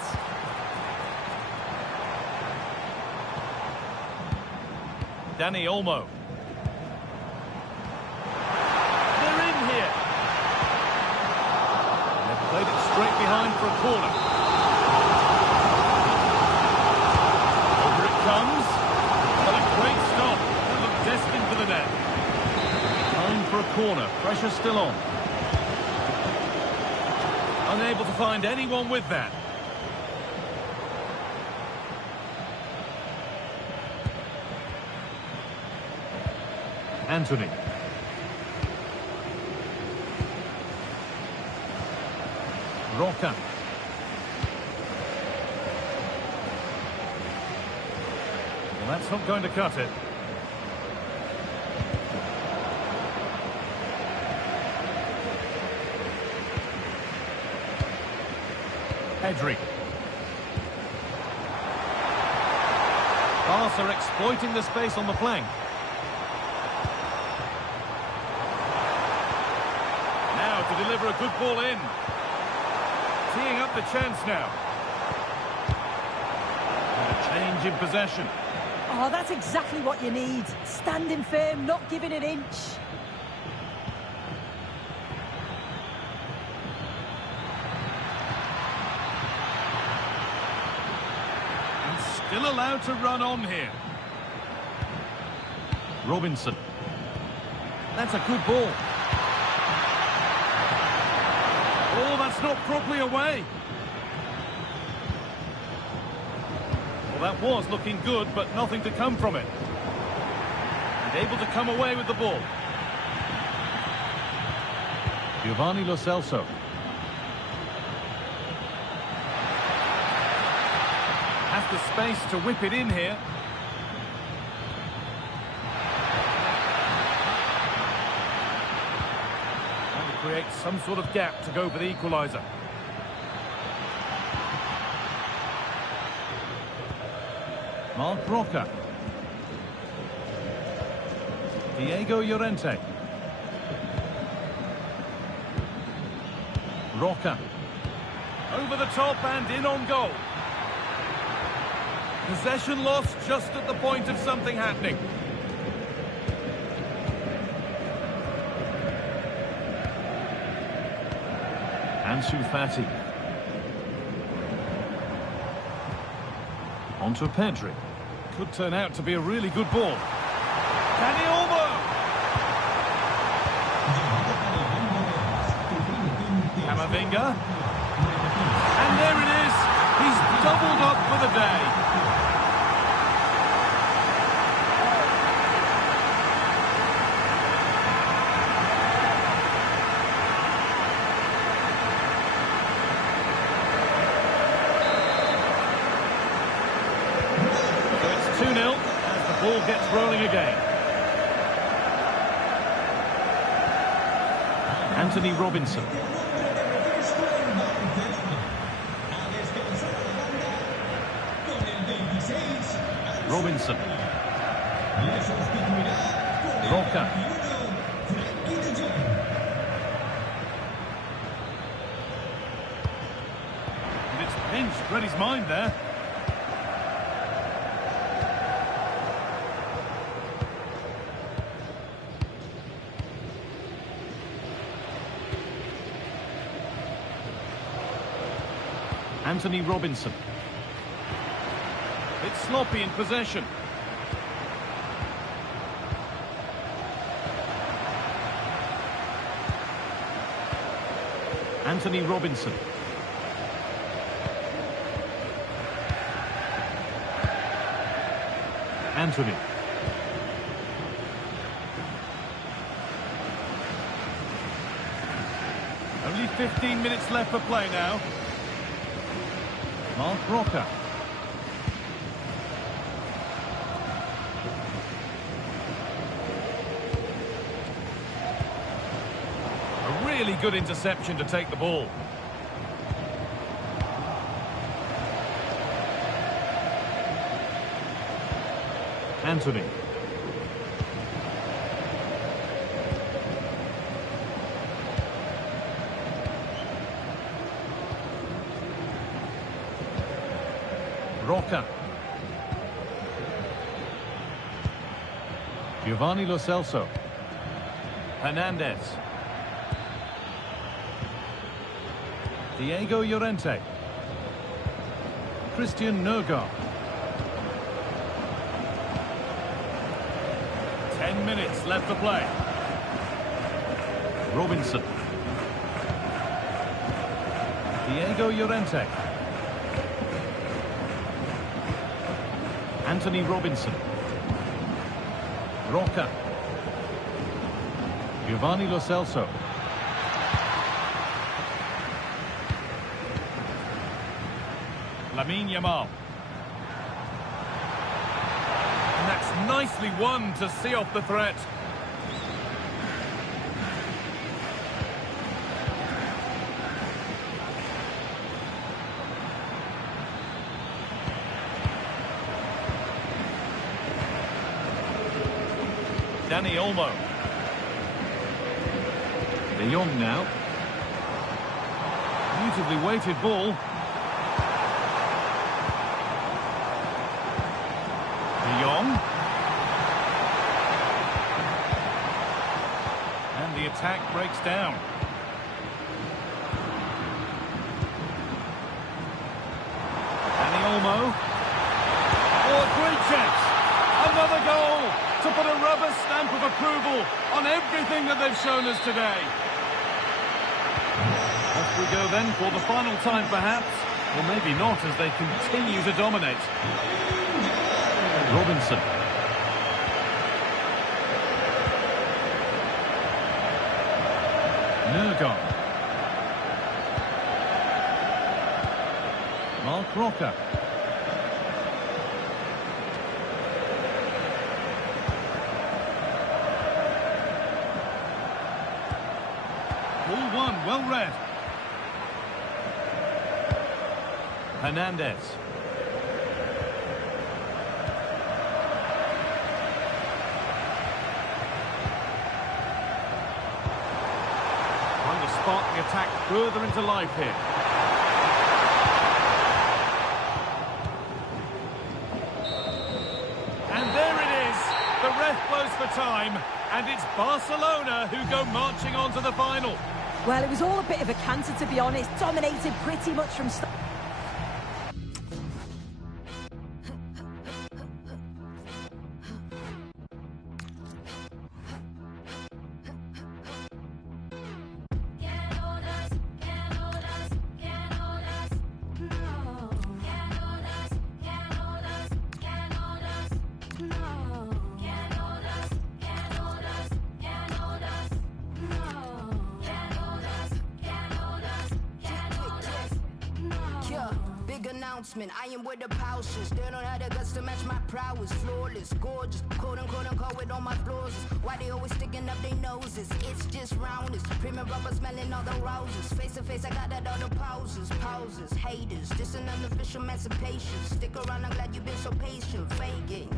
Dani Olmo. They're in here. They've played it straight behind for a corner. Over it comes. What a great stop. That looked destined for the net. Time for a corner. Pressure still on. Unable to find anyone with that. Anthony. Roca. Well, that's not going to cut it. Pedri. Barca exploiting the space on the flank. deliver a good ball in. Teeing up the chance now. And a change in possession. Oh, that's exactly what you need. Standing firm, not giving an inch. And still allowed to run on here. Robinson. That's a good ball. Oh, that's not properly away. Well, that was looking good, but nothing to come from it. And able to come away with the ball. Giovanni Lo Celso. Has the space to whip it in here. And to create some sort of gap to go for the equaliser. Marc Roca. Diego Llorente. Roca. Over the top and in on goal. Possession lost just at the point of something happening. Ansu Fati. Onto Pedri. Could turn out to be a really good ball. Dani Olmo! Camavinga. And there it is. He's doubled up for the day. So it's 2-0 as the ball gets rolling again. Anthony Robinson. Robinson. Roca. And it's pinched, read his mind there. Anthony Robinson. It's sloppy in possession. Anthony Robinson. Anthony. Only 15 minutes left for play now. Marc Roca. A really good interception to take the ball. Anthony. Roca. Giovanni Lo Celso. Hernandez. Diego Llorente. Christian Nørgaard. 10 minutes left to play. Robinson. Diego Llorente. Anthony Robinson. Roca. Giovanni Lo Celso. Lamine Yamal. And that's nicely won to see off the threat. Dani Olmo. De Jong now. Beautifully weighted ball. De Jong. And the attack breaks down. Dani Olmo. Oh, a great chance. Another goal to put a rubber stamp of approval on everything that they've shown us today. Off we go then for the final time perhaps. Or maybe not, as they continue to dominate. Robinson. Nurgon. Mark Rocker. Ball one, well read. Hernandez. Trying to spark the attack further into life here. And there it is. The ref blows for time. And it's Barcelona who go marching on to the final. Well, it was all a bit of a canter, to be honest. Dominated pretty much from start. I am with the pouches. They don't have the guts to match my prowess. Flawless, gorgeous, quote unquote with all my flaws. Why they always sticking up their noses? It's just roundness. Premium rubber smelling all the roses. Face to face, I got that all the pauses. Haters, just an unofficial emancipation. Stick around, I'm glad you've been so patient. Faking.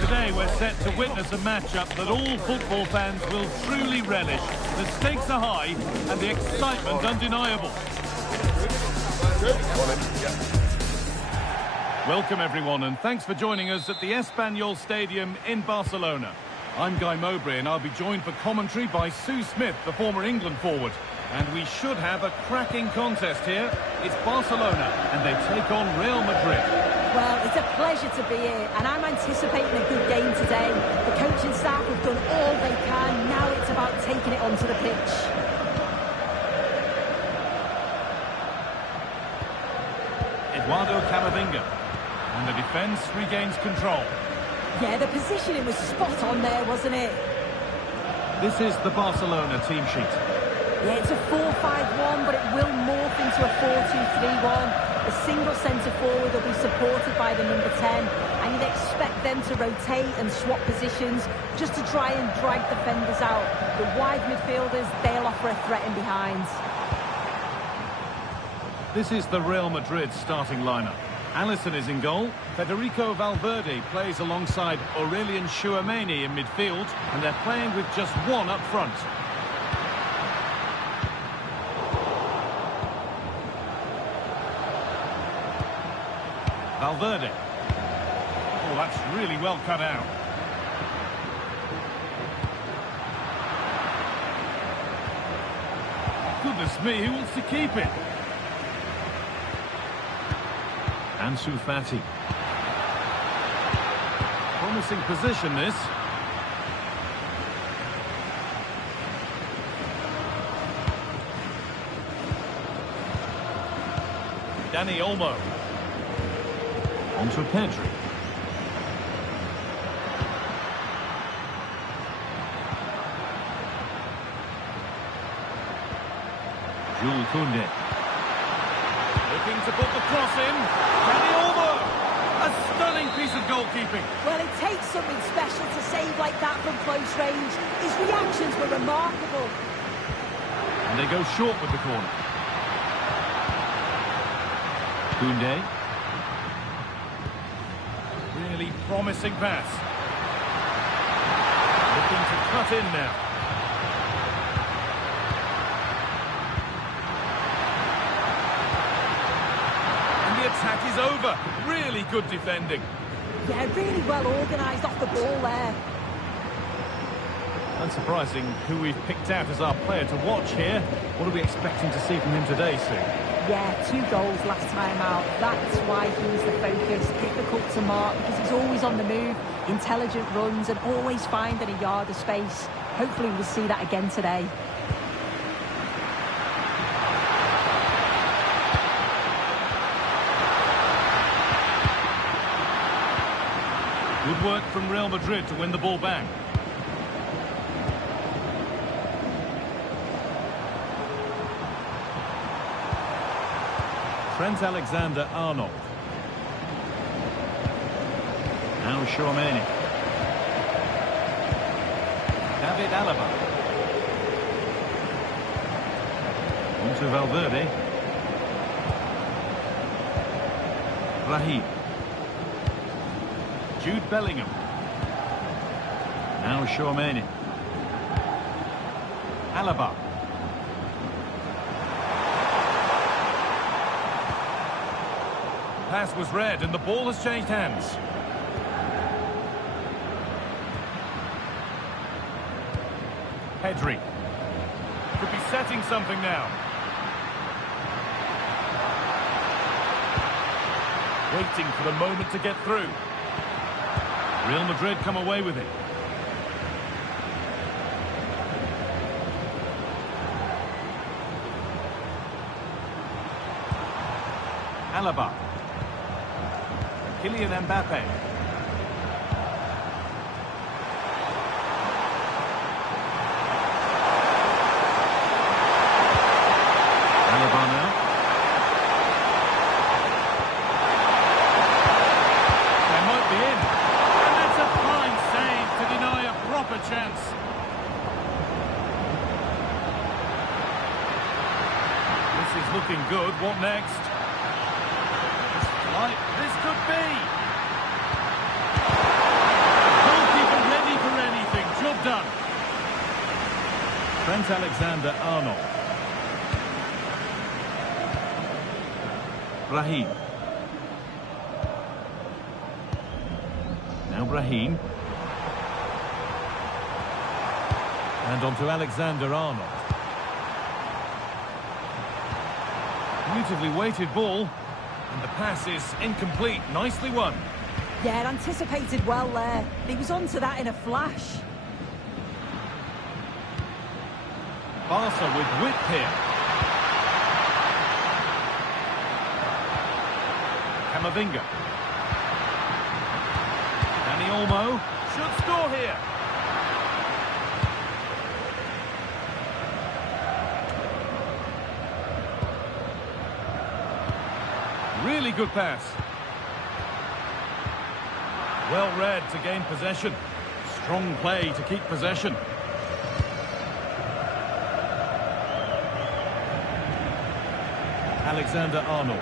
Today we're set to witness a matchup that all football fans will truly relish. The stakes are high and the excitement undeniable. Welcome everyone and thanks for joining us at the Espanyol Stadium in Barcelona. I'm Guy Mowbray and I'll be joined for commentary by Sue Smith, the former England forward. And we should have a cracking contest here. It's Barcelona and they take on Real Madrid. Well, it's a pleasure to be here, and I'm anticipating a good game today. The coaching staff have done all they can. Now it's about taking it onto the pitch. Eduardo Camavinga. And the defence regains control. Yeah, the positioning was spot on there, wasn't it? This is the Barcelona team sheet. Yeah, it's a 4-5-1, but it will morph into a 4-2-3-1. A single centre-forward will be supported by the number 10, and you'd expect them to rotate and swap positions just to try and drag defenders out. The wide midfielders, they'll offer a threat in behind. This is the Real Madrid starting lineup. Alisson is in goal. Federico Valverde plays alongside Aurelien Tchouameni in midfield, and they're playing with just one up front. Valverde. Oh, that's really well cut out. Goodness me, who wants to keep it? Ansu Fati. Promising position, this. Dani Olmo. Onto Pedri. Jules Koundé. Looking to put the cross in. Dani Olmo! A stunning piece of goalkeeping. Well, it takes something special to save like that from close range. His reactions were remarkable. And they go short with the corner. Koundé. Really promising pass. Looking to cut in now. And the attack is over. Really good defending. Yeah, really well organised off the ball there. Unsurprising who we've picked out as our player to watch here. What are we expecting to see from him today, Sue? Yeah, 2 goals last time out. That's why he's the focus. Difficult to mark because he's always on the move. Intelligent runs and always finding a yard of space. Hopefully we'll see that again today. Good work from Real Madrid to win the ball back. Trent Alexander-Arnold. Now Tchouaméni. David Alaba. On to Valverde. Raheem. Jude Bellingham. Now Tchouaméni. Alaba. Pass was read and the ball has changed hands. Pedri. Could be setting something now. Waiting for the moment to get through. Real Madrid come away with it. Alaba. Kylian Mbappe. Alaba now. They might be in. And that's a fine save to deny a proper chance. This is looking good. What next? This could be. Goalkeeper ready for anything. Job done. Trent Alexander-Arnold. Raheem. Now Raheem. And on to Alexander-Arnold. Beautifully weighted ball. And the pass is incomplete. Nicely won. Yeah, anticipated well there. He was onto that in a flash. Barca with width here. Camavinga. Dani Olmo should score here. Really good pass. Well read to gain possession. Strong play to keep possession. Alexander-Arnold.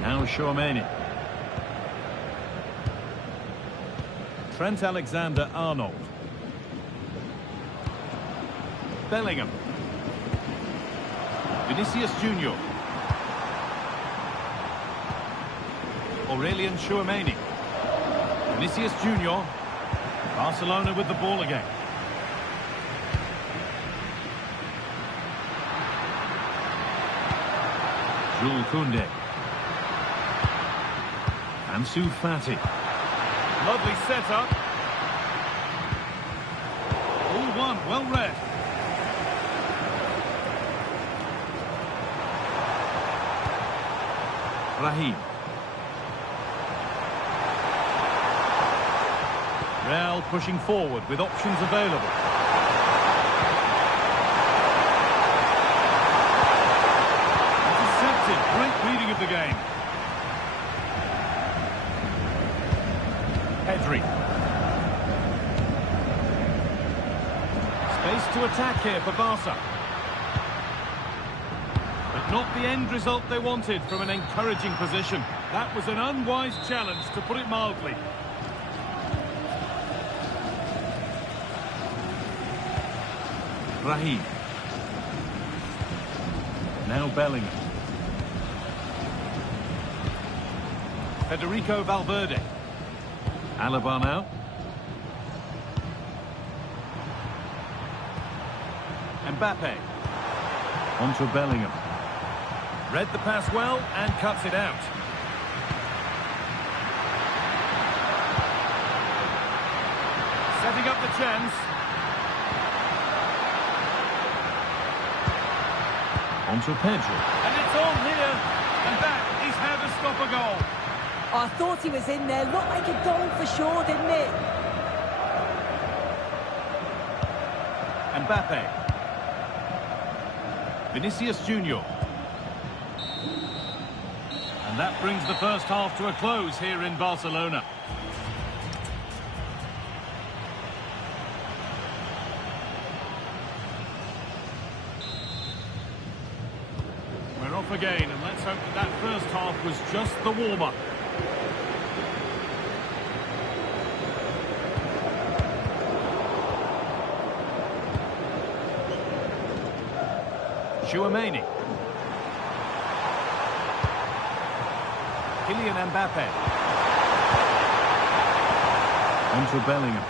Now Tchouaméni. Trent Alexander-Arnold. Bellingham. Vinicius Junior. Aurelien Tchouaméni. Vinicius Junior. Barcelona with the ball again. Jules Koundé. Ansu Fati. Lovely setup. All one, well read. Raheem. Real pushing forward with options available. Intercepted. Great reading of the game. Pedri. Space to attack here for Barca. But not the end result they wanted from an encouraging position. That was an unwise challenge, to put it mildly. Raheem. Now Bellingham. Federico Valverde. Alaba now. Mbappe. On to Bellingham. Read the pass well and cuts it out. Setting up the chance. On to Pedri. And it's on here. And that is how to stop a goal. I thought he was in there. Looked like a goal for sure, didn't it? Mbappe. Vinicius Junior. And that brings the first half to a close here in Barcelona. We're off again, and let's hope that that first half was just the warm-up. Chouameni. Kylian Mbappe. On to Bellingham.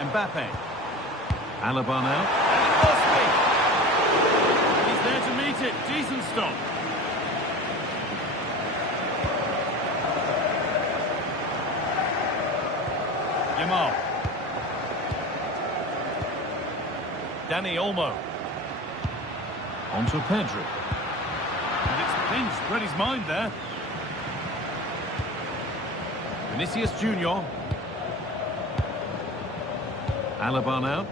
Mbappe. Alaba now. And it must be. He's there to meet it. Decent stop. Yamal. Dani Olmo. On to Pedri. And it's pinched, read his mind there. Vinicius Junior. Alaba now.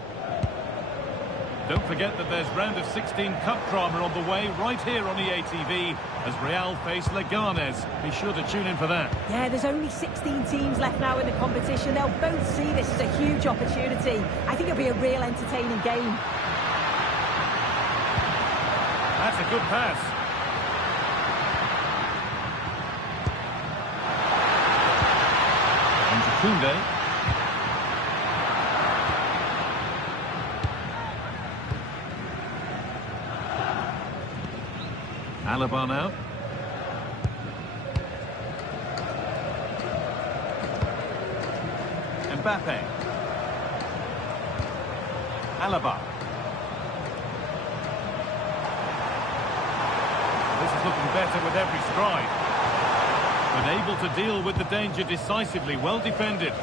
Don't forget that there's round of 16 cup drama on the way right here on EA TV as Real face Leganes. Be sure to tune in for that. Yeah, there's only 16 teams left now in the competition. They'll both see this as a huge opportunity. I think it'll be a real entertaining game. That's a good pass. On to Koundé. Alaba now. Mbappe. Alaba. This is looking better with every stride. But able to deal with the danger decisively. Well defended.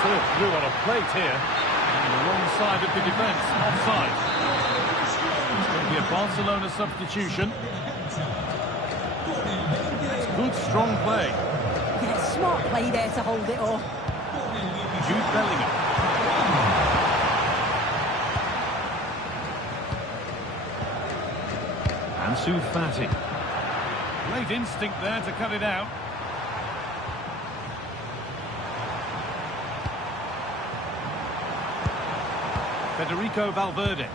Served through on a plate here. On the wrong side of the defence. Offside. It's going to be a Barcelona substitution. It's good, strong play. Yeah, smart play there to hold it off. Jude Bellingham. Ansu Fati. Great instinct there to cut it out. Federico Valverde.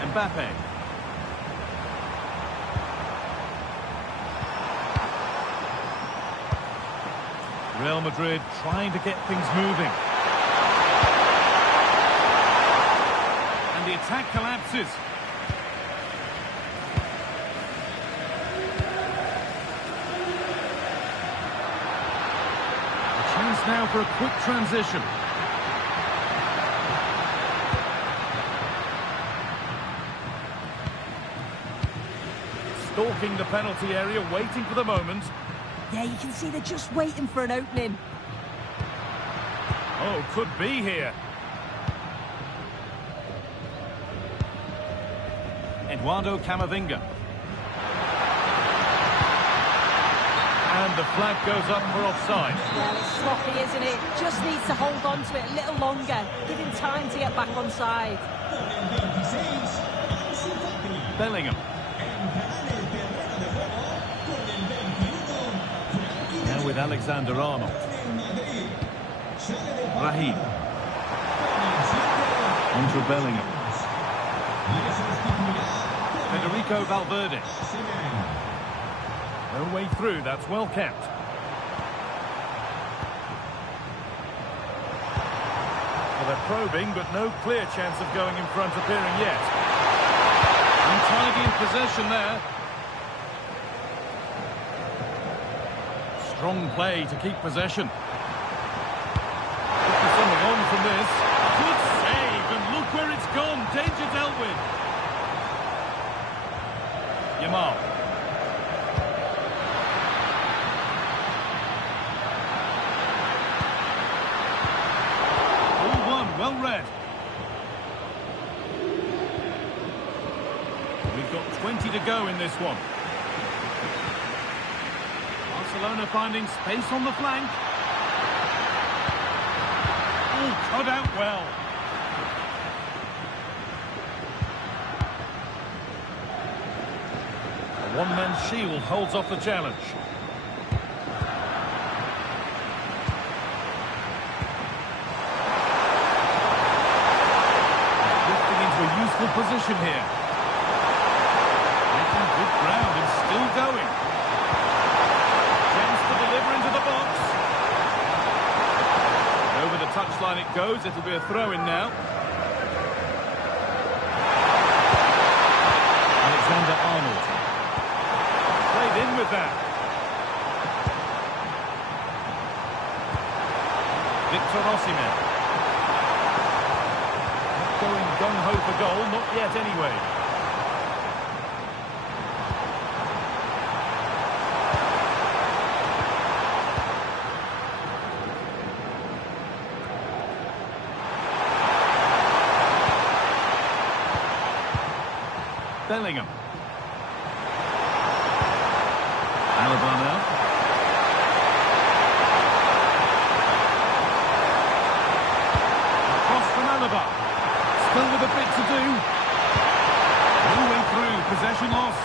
Mbappe. Real Madrid trying to get things moving. And the attack collapses. A chance now for a quick transition. Stalking the penalty area, waiting for the moment. Yeah, you can see they're just waiting for an opening. Oh, could be here. Camavinga. And the flag goes up for offside. Well, it's sloppy, isn't it? Just needs to hold on to it a little longer. Give him time to get back on side. Bellingham. Now with Alexander-Arnold. Raheem. On to Bellingham. Federico Valverde. No way through, that's well kept. Well, they're probing, but no clear chance of going in front appearing yet. Untidy in possession there. Strong play to keep possession. Could be something on from this. Good save, and look where it's gone. Danger dealt with. Yamal. 1-1, well read. We've got 20 to go in this one. Barcelona finding space on the flank. Oh, cut out well. A one-man shield holds off the challenge. Drifting into a useful position here. Making good ground and still going. Chance to deliver into the box. Over the touchline it goes. It'll be a throw-in now. Alexander-Arnold. Played in with that. Victor Osimhen. Not going gung-ho for goal, not yet anyway. Bellingham. Alaba now. Across from Alaba. Still with a bit to do. No way through. Possession lost.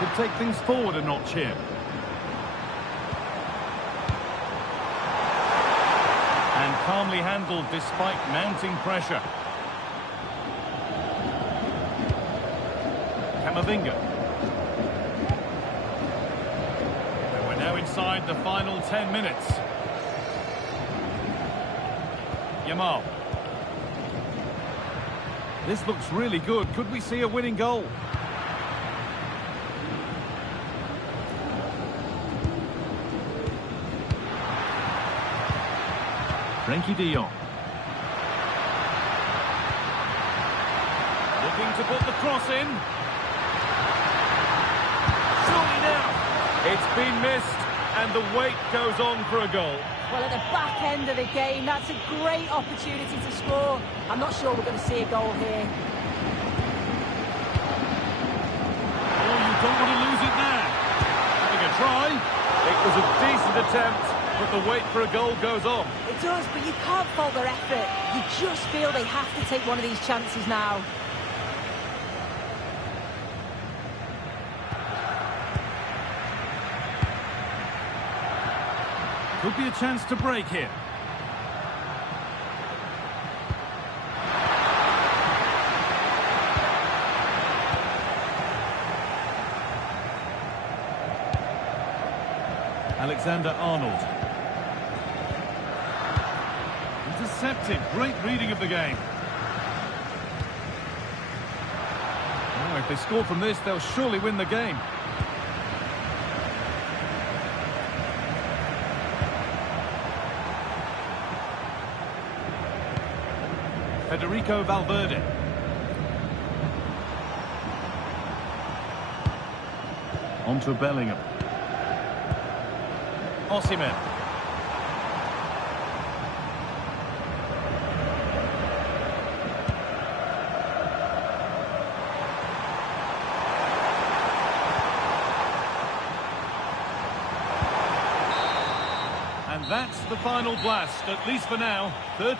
Could take things forward a notch here. And calmly handled despite mounting pressure. Camavinga. And we're now inside the final 10 minutes. Yamal. This looks really good. Could we see a winning goal? Frankie de Jong. Looking to put the cross in. Surely now. It's been missed, and the wait goes on for a goal. Well, at the back end of the game, that's a great opportunity to score. I'm not sure we're going to see a goal here. Oh, you don't want to lose it there. Having a try. It was a decent attempt, but the wait for a goal goes on. It does, but you can't fault their effort. You just feel they have to take one of these chances now. Could be a chance to break here. Alexander-Arnold. Intercepted. Great reading of the game. Oh, if they score from this, they'll surely win the game. Federico Valverde. On to Bellingham. Osimhen. That's the final blast, at least for now. Third.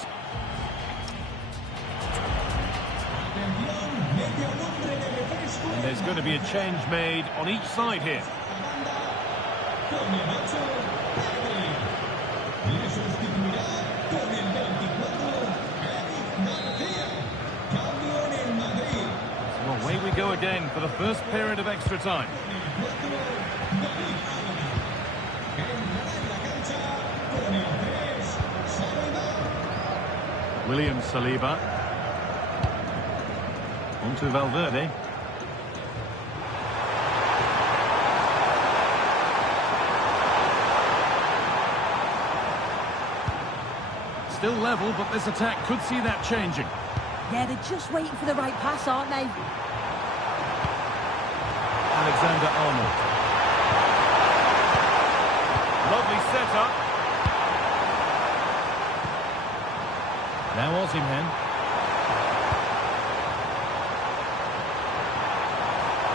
And there's going to be a change made on each side here. So away we go again for the first period of extra time. William Saliba. On to Valverde. Still level, but this attack could see that changing. Yeah, they're just waiting for the right pass, aren't they? Alexander-Arnold. Lovely setup. Now Osimhen.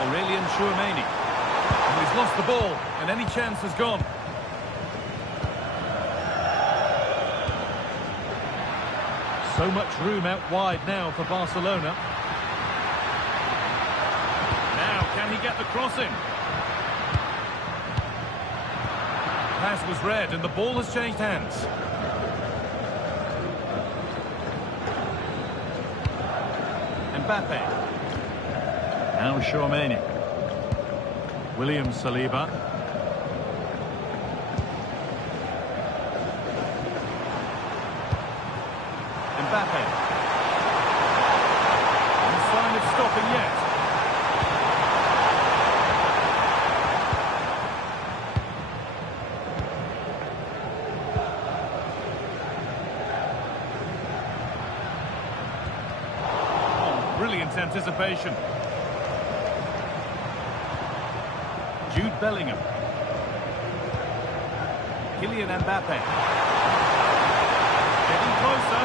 Aurelian Chouameni. Oh, he's lost the ball, and any chance has gone. So much room out wide now for Barcelona. Now, can he get the crossing? Pass was read, and the ball has changed hands. Mbappe. Now Chouameni. William Saliba. Mbappe. No sign of stopping yet. Oh, brilliant anticipation. Jude Bellingham. Kylian Mbappe. Getting closer.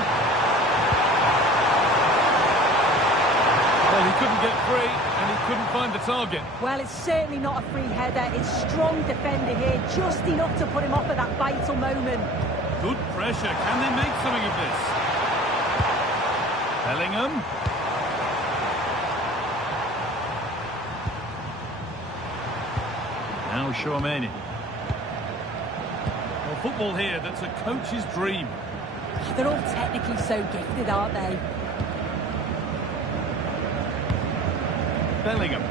Well, he couldn't get free, and he couldn't find the target. Well, it's certainly not a free header. It's strong defender here, just enough to put him off at that vital moment. Good pressure. Can they make something of this? Bellingham. Now Chouameni. Well, football here, that's a coach's dream. They're all technically so gifted, aren't they? Bellingham.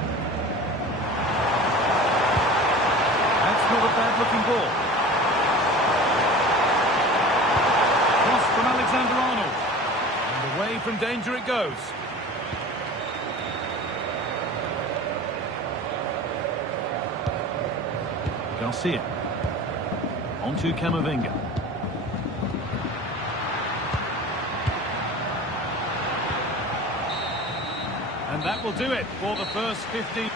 That's not a bad-looking ball. Cross from Alexander-Arnold. And away from danger it goes. Garcia. On to Camavinga. And that will do it for the first 15.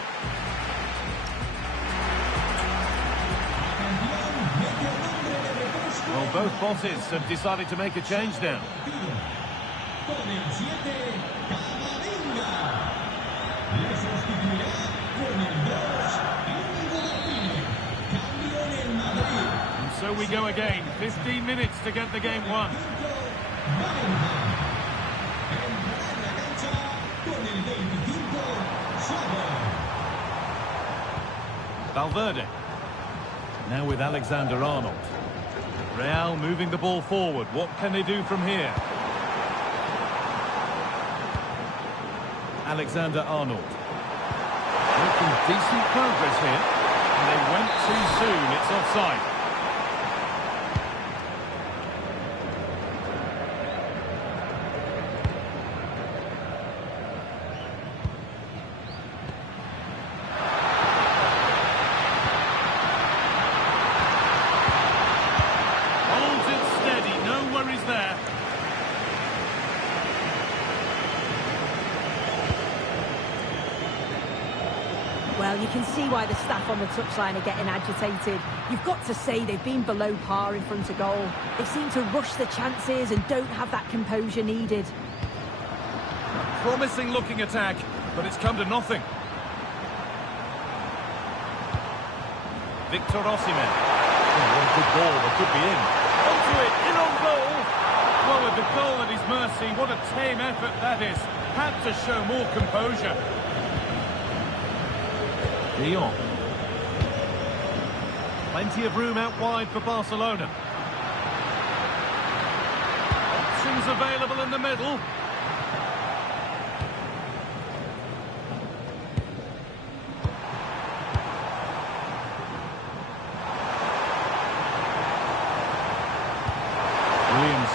Well, both bosses have decided to make a change now. And so we go again. 15 minutes to get the game won. Valverde. Now with Alexander-Arnold. Real moving the ball forward. What can they do from here? Alexander-Arnold. Making decent progress here. And they went too soon. It's offside. Well, you can see why the staff on the touchline are getting agitated. You've got to say they've been below par in front of goal. They seem to rush the chances and don't have that composure needed. Promising looking attack, but it's come to nothing. Victor Osimhen. Oh, what a good ball, it could be in. to it, in on goal. Well, with the goal at his mercy, what a tame effort that is. Had to show more composure. De Jong. Plenty of room out wide for Barcelona. Options available in the middle.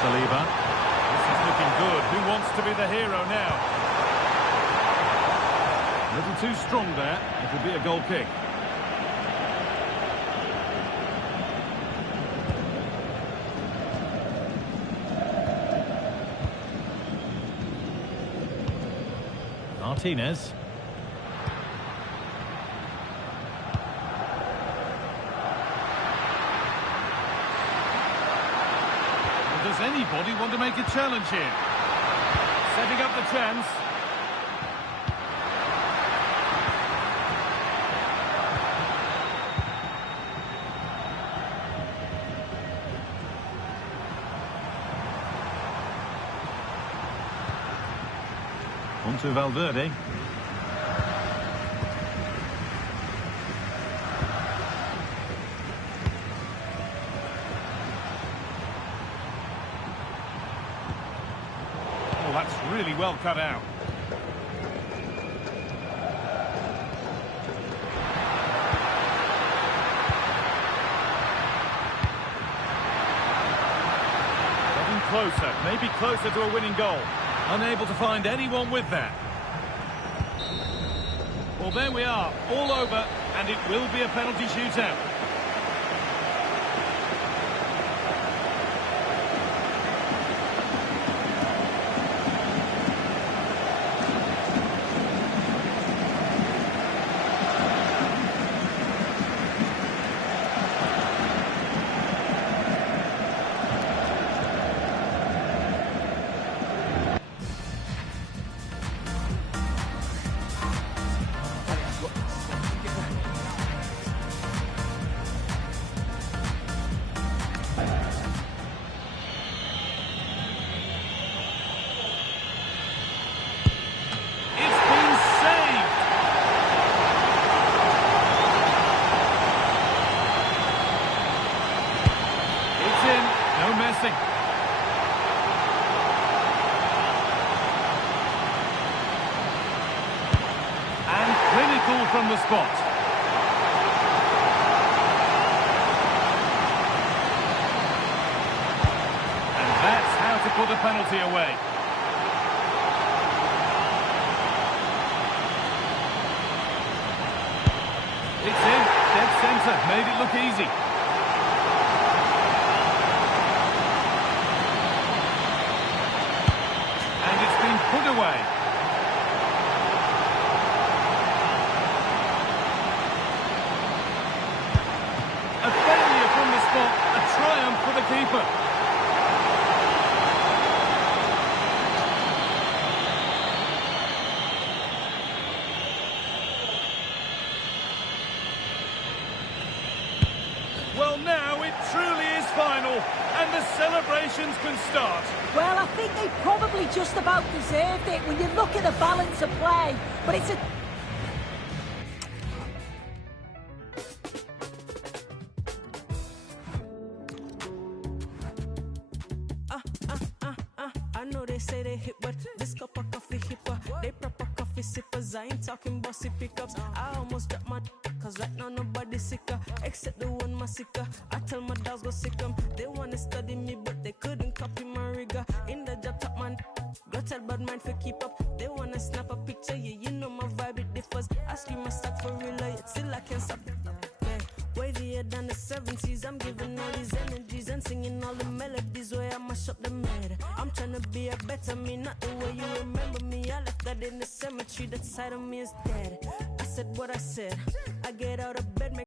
Saliba. This is looking good. Who wants to be the hero now? A little too strong there. It'll be a goal kick. Martinez. Does anybody want to make a challenge here? Setting up the chance. On to Valverde. That's really well cut out. Getting closer, maybe closer to a winning goal. Unable to find anyone with that. Well, there we are, all over, and it will be a penalty shootout. And clinical from the spot. And that's how to put a penalty away. It's in, dead centre, made it look easy. And it's been put away. A failure from the spot, a triumph for the keeper. Well, now it truly is final, and the celebrations can start. Well, I think they probably just about deserved it when you look at the balance of play, but it's a... I know they say they hit, but this cup of coffee hipper. They proper coffee sippers. I ain't talking bossy pickups. I almost dropped my cause right now nobody's sicker except the one massacre. I tell my dogs go sick 'em. They wanna study me, but they couldn't copy my rigor. In the job top man, go tell bad mind for keep up. They wanna snap a picture, yeah, you know my vibe it differs. I scream my stock for real, yet still I can't stop. Wavy than the 70s, I'm giving all these energies and singing all the melodies where I mash up the murder. I'm trying to be a better me, not the way you remember me. I left that in the cemetery, that side of me is dead. I said what I said, I get out of bed,